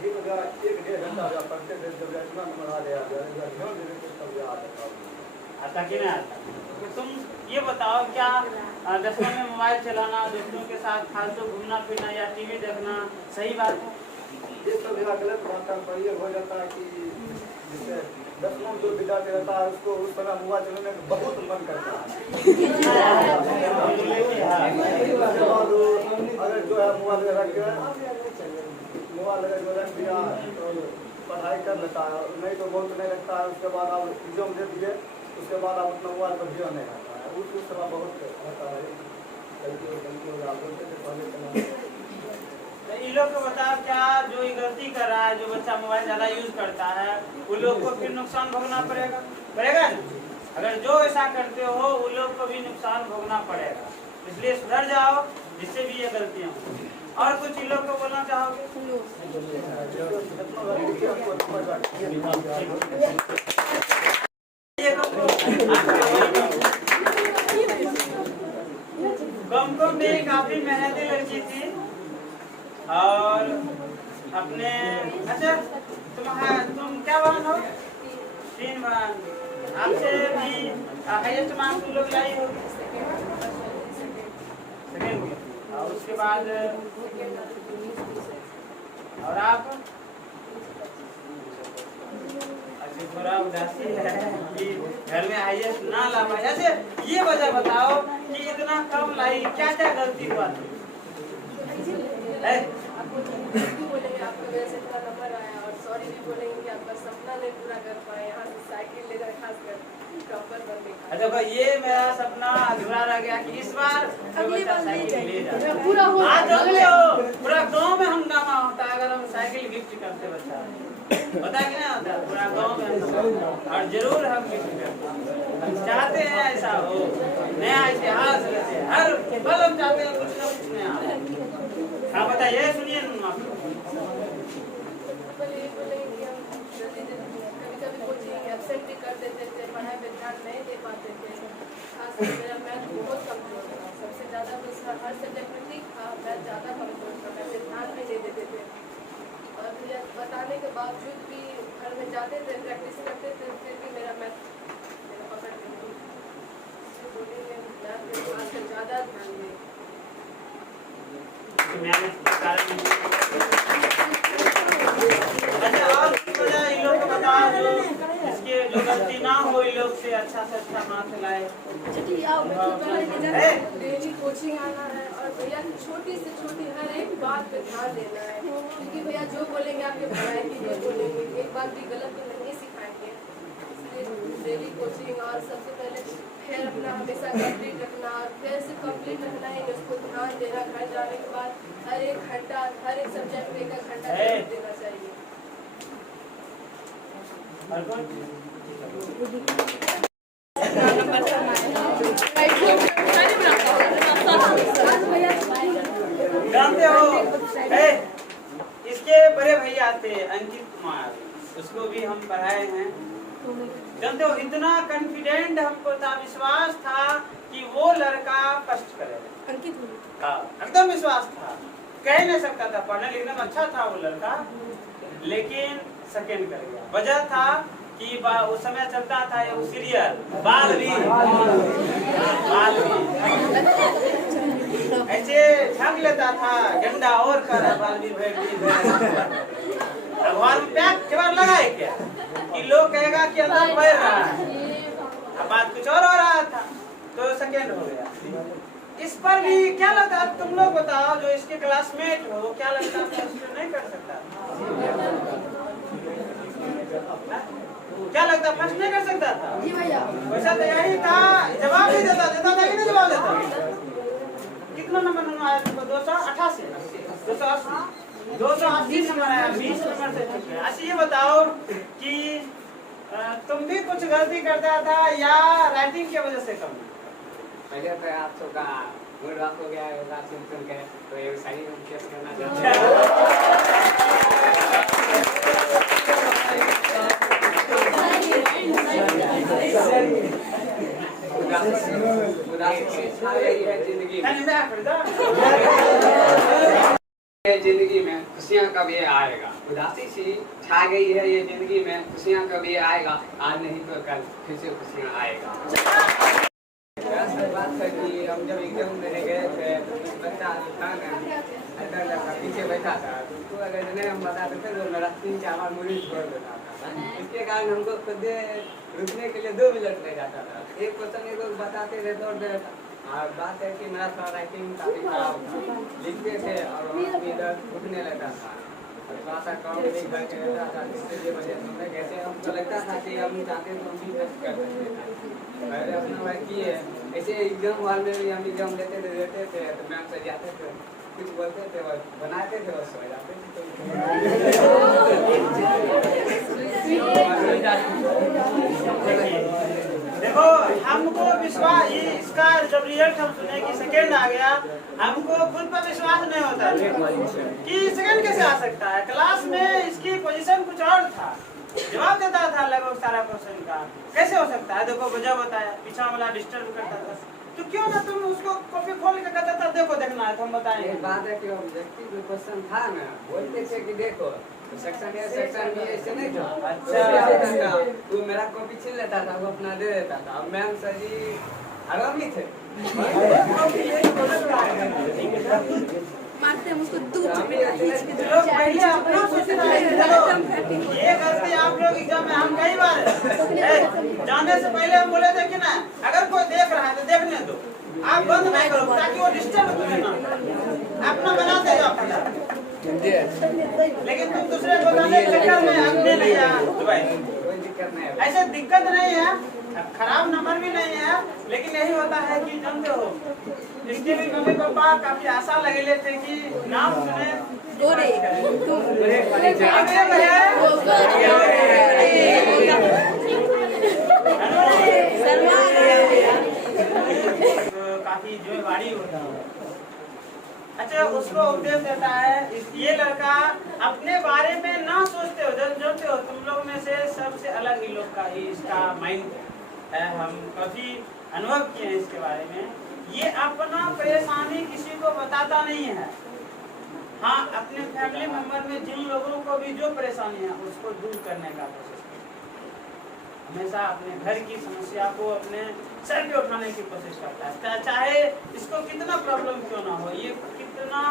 एक 1.5 घंटा पढ़ते थे, जब इतना नंबर आ गया ध्यान देते थे तब याद आता कि नहीं आता? तो तुम ये बताओ, क्या 10वीं में मोबाइल चलाना, दोस्तों के साथ फालतू घूमना फिरना या टीवी देखना सही बात है? ये सब गलत बात है। पर ये हो जाता है कि जैसे 10 जो विद्यार्थी रहता है उसको उस समय मोबाइल चलाने का बहुत मन करता है। अगर जो है मोबाइल रख दिया तो पढ़ाई कर लेता है, नहीं तो बहुत नहीं रखता है। उसके बाद आप एग्जाम दे दिए, उसके बाद आप अपना मोबाइल पर ध्यान नहीं रहता है, उस समय बहुत रहता है गलती हो जाती है। तो इन लोग को बताओ, क्या जो ये गलती कर रहा है, जो बच्चा मोबाइल ज्यादा यूज करता है, उन लोग को फिर नुकसान भोगना पड़ेगा ना? अगर जो ऐसा करते हो उन लोग को भी नुकसान भोगना पड़ेगा, इसलिए सुधर जाओ जिससे भी ये गलतियां हो। और कुछ इन लोग को बोलना चाहोगे? कम मेरी काफी मेहनती लड़की थी और अपने अच्छा तुम क्या बहन हो? 3 बहन। आपसे भी हाईएस्ट मार्क्स तुम लोग लाई हो? सेकेंड। और उसके बाद और आप? अच्छा थोड़ा उदासी है कि घर में हाईएस्ट ना ला पाए। ऐसे ये वजह बताओ कि इतना कम लाई, क्या क्या गलती हुआ थी? आपको बोलेंगे आपको वजह से इतना नंबर आया और सॉरी चीज बोलेंगे कि आपका सपना नहीं पूरा कर पाए, यहाँ से साइकिल लेकर खासकर टॉपर बनने का। अच्छा भाई, ये मेरा सपना अधूरा रह गया कि इस बार अगली बार ले साइकिल ले जाएंगे, जाए। पूरा हो आज जानते हो पूरा गांव में हंगामा होता है अगर हम साइकिल गिफ्ट करते बच्चा, पता है कि नहीं होता, पूरा गांव में हंगामा। और जरूर हम गिफ्ट करते हैं, हम चाहते हैं ऐसा हो, नया इतिहास रचे, हर पल हम चाहते हैं कुछ ना कुछ नया। हाँ बताइए, सुनिए आप लोग। ये बोलेंगे कि हम कभी-कभी कोचिंग एब्सेंट भी कर देते थे, पढ़ाई पे ध्यान नहीं दे पाते थे। खासकर मेरा मैथ बहुत कमजोर था, सबसे ज़्यादा तो हर सब्जेक्ट में ठीक था, मैथ ज़्यादा कमजोर था, मैं ध्यान भी नहीं देते थे। और भैया बताने के बावजूद भी घर में जाते थे, प्रैक्टिस करते थे, फिर भी मेरा मैथ पकड़ नहीं। बोलेंगे मैथ में क्लास में ज़्यादा ध्यान दें। अच्छा, और कुछ वजह इन लोग को बताओ जो इसके जो गलती ना हो, इन लोग से अच्छा मार्क्स लाए। डेली कोचिंग आना है और भैया छोटी से छोटी हर एक बात पे ध्यान देना है, क्योंकि भैया जो बोलेंगे आपके पढ़ाई के लिए बोलेंगे, एक बात भी गलत तो नहीं सिखाएंगे। इसलिए डेली कोचिंग और सबसे पहले फिर अपना हमेशा कंप्लीट रखना, और फिर से कंप्लीट रखना है, उसको ध्यान देना। घर जाने के बाद हर एक घंटा, हर एक सब्जेक्ट में 1 घंटा देना चाहिए। जानते हो इसके बड़े भैया थे अंकित कुमार, उसको भी हम पढ़ाए हैं। जानते हो इतना कॉन्फिडेंट हमको था, विश्वास था कि वो लड़का फर्स्ट करेगा। अंकित हाँ, एकदम विश्वास था, कह नहीं सकता था, पढ़ने लिखने में अच्छा था वो लड़का, लेकिन सेकेंड कर गया। वजह था कि उस समय चलता था ये सीरियल बालवीर, ऐसे ठग लेता था, गंदा और कर बालवीर भगवान पैक केवल लगाए क्या कि लोग कहेगा कि अंदर पढ़ रहा है, अब बात कुछ और हो रहा था, तो सेकेंड हो गया। इस पर भी क्या लगता है, तुम लोग बताओ जो इसके क्लासमेट हो, क्या लगता है नहीं कर सकता? क्या लगता फर्स्ट नहीं कर सकता था? जी भैया, वैसा तैयारी था, जवाब नहीं देता था कि नहीं जवाब देता? कितना नंबर आया तुमको? 288 280 नंबर आया, 20 नंबर से चुके। अच्छा ये बताओ कि तुम भी कुछ गलती करता था या राइटिंग की वजह से कम? पहले तो आप सबका मूड ऑफ हो गया होगा सुन के, तो ये सही हम केस करना चाहते हैं। जिंदगी में खुशियाँ कब ये आएगा, उदासी सी छा गई है ये जिंदगी में, खुशियाँ कब ये आएगा, आज नहीं तो कल फिर से खुशियाँ आएगा। बात है कि हम जब एग्जाम देने गए थे तो कुछ बच्चा था ना पीछे बैठा था, तो अगर नहीं हम बताते थे तो मेरा 3-4 बार मुड़ी छोड़ देता था। इसके कारण हमको खुद रुकने के लिए 2 मिनट लग जाता था। एक क्वेश्चन एक बताते थे दौड़ देता था। और बात है कि मेरा थोड़ा राइटिंग काफी खराब था, लिखते थे और वहाँ इधर उठने लगता था, थोड़ा सा काम नहीं करके रहता था, इसलिए वजह से कैसे हमको लगता था कि हम चाहते तो हम भी बेस्ट कर सकते थे। पहले अपना वर्क किए, ऐसे एग्जाम हॉल में भी हम एग्जाम देते थे तो मैम से जाते थे, कुछ बोलते थे और बनाते थे और सो जाते थे। देखो हमको विश्वास, इसका जब रिजल्ट हम सुने कि सेकेंड आ गया, हमको खुद पर विश्वास नहीं होता कि सेकेंड कैसे आ सकता है। क्लास में इसकी पोजीशन कुछ और था, जवाब देता था लगभग सारा क्वेश्चन का, कैसे हो सकता है? देखो वजह बताया, पीछा वाला डिस्टर्ब करता था, तो क्यों ना तुम उसको कॉपी खोल के कहता था देखो देखना है तो हम बताएंगे। बात है कि ऑब्जेक्टिव क्वेश्चन था ना, बोलते थे कि देखो सेक्शन ए सेक्शन बी ऐसे नहीं था। अच्छा वो मेरा कॉपी छीन लेता था, वो अपना दे देता था। अब मैम सर जी हरामी थे, मारते हैं उसको दूध ये गलती आप लोग एग्जाम में हम कई बार जाने से पहले हम बोले थे कि ना अगर कोई देख रहा है तो देखने दो, आप बंद नहीं करो ताकि वो डिस्टर्ब ना अपना बनाते जाओ। लेकिन तुम दूसरे को बताने के चक्कर में हमने नहीं आया दुबई। कोई दिक्कत नहीं है। ऐसे दिक्कत नहीं है, खराब नंबर भी नहीं है, लेकिन यही होता है कि जानते हो इसके भी मम्मी पापा काफी आशा लगे थे कि नाम सुने काफी जो वाड़ी होता है। अच्छा, उसको उपदेश देता है ये लड़का अपने बारे में ना सोचते हो, जानते हो तुम लोग में से सबसे अलग ही लोग का ही इसका माइंड है। हम काफी अनुभव किए हैं इसके बारे में। ये अपना परेशानी किसी को बताता नहीं है। हाँ, अपने फैमिली मेंबर में जिन लोगों को भी जो परेशानी है उसको दूर करने का कोशिश करता है। हमेशा अपने घर की समस्या को अपने सर पे उठाने की कोशिश करता है, चाहे इसको कितना प्रॉब्लम क्यों ना हो, ये कितना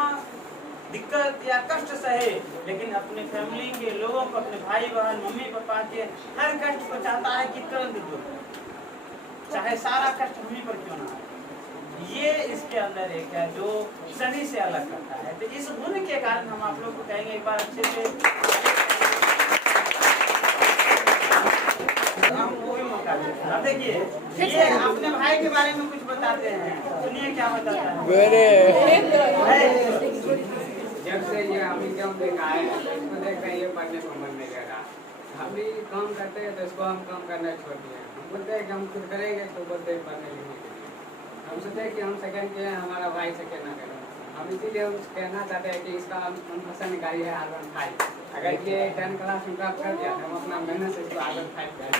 दिक्कत या कष्ट सहे, लेकिन अपने फैमिली के लोगों को, अपने भाई बहन मम्मी पापा के हर कष्ट को चाहता है कि तुरंत दूर करे, चाहे सारा कष्ट भूमि पर क्यों ना आए। ये इसके अंदर एक है जो सभी से अलग करता है। तो इस गुण के कारण हम आप लोग को कहेंगे एक बार अच्छे से हम वही मौका देते हैं। अब देखिए ये अपने भाई के बारे में कुछ बताते हैं, सुनिए क्या बताता है। जब से ये हम एग्जाम देखा है इसको देख रहे हैं, ये पढ़ने को मन नहीं कर रहा। हम भी काम करते हैं तो इसको हम काम करना छोड़ दिए। हम बोलते हैं कि हम खुद करेंगे तो बोलते हैं पढ़ने लिखने के लिए। हम सोचते हैं कि हम सेकंड किए, हमारा भाई सेकंड ना करें। हम इसीलिए हम कहना चाहते हैं कि इसका मनपसंद गाड़ी है R15। अगर ये 10 क्लास में प्राप्त कर दिया तो हम अपना मेहनत से इसको R15 करें।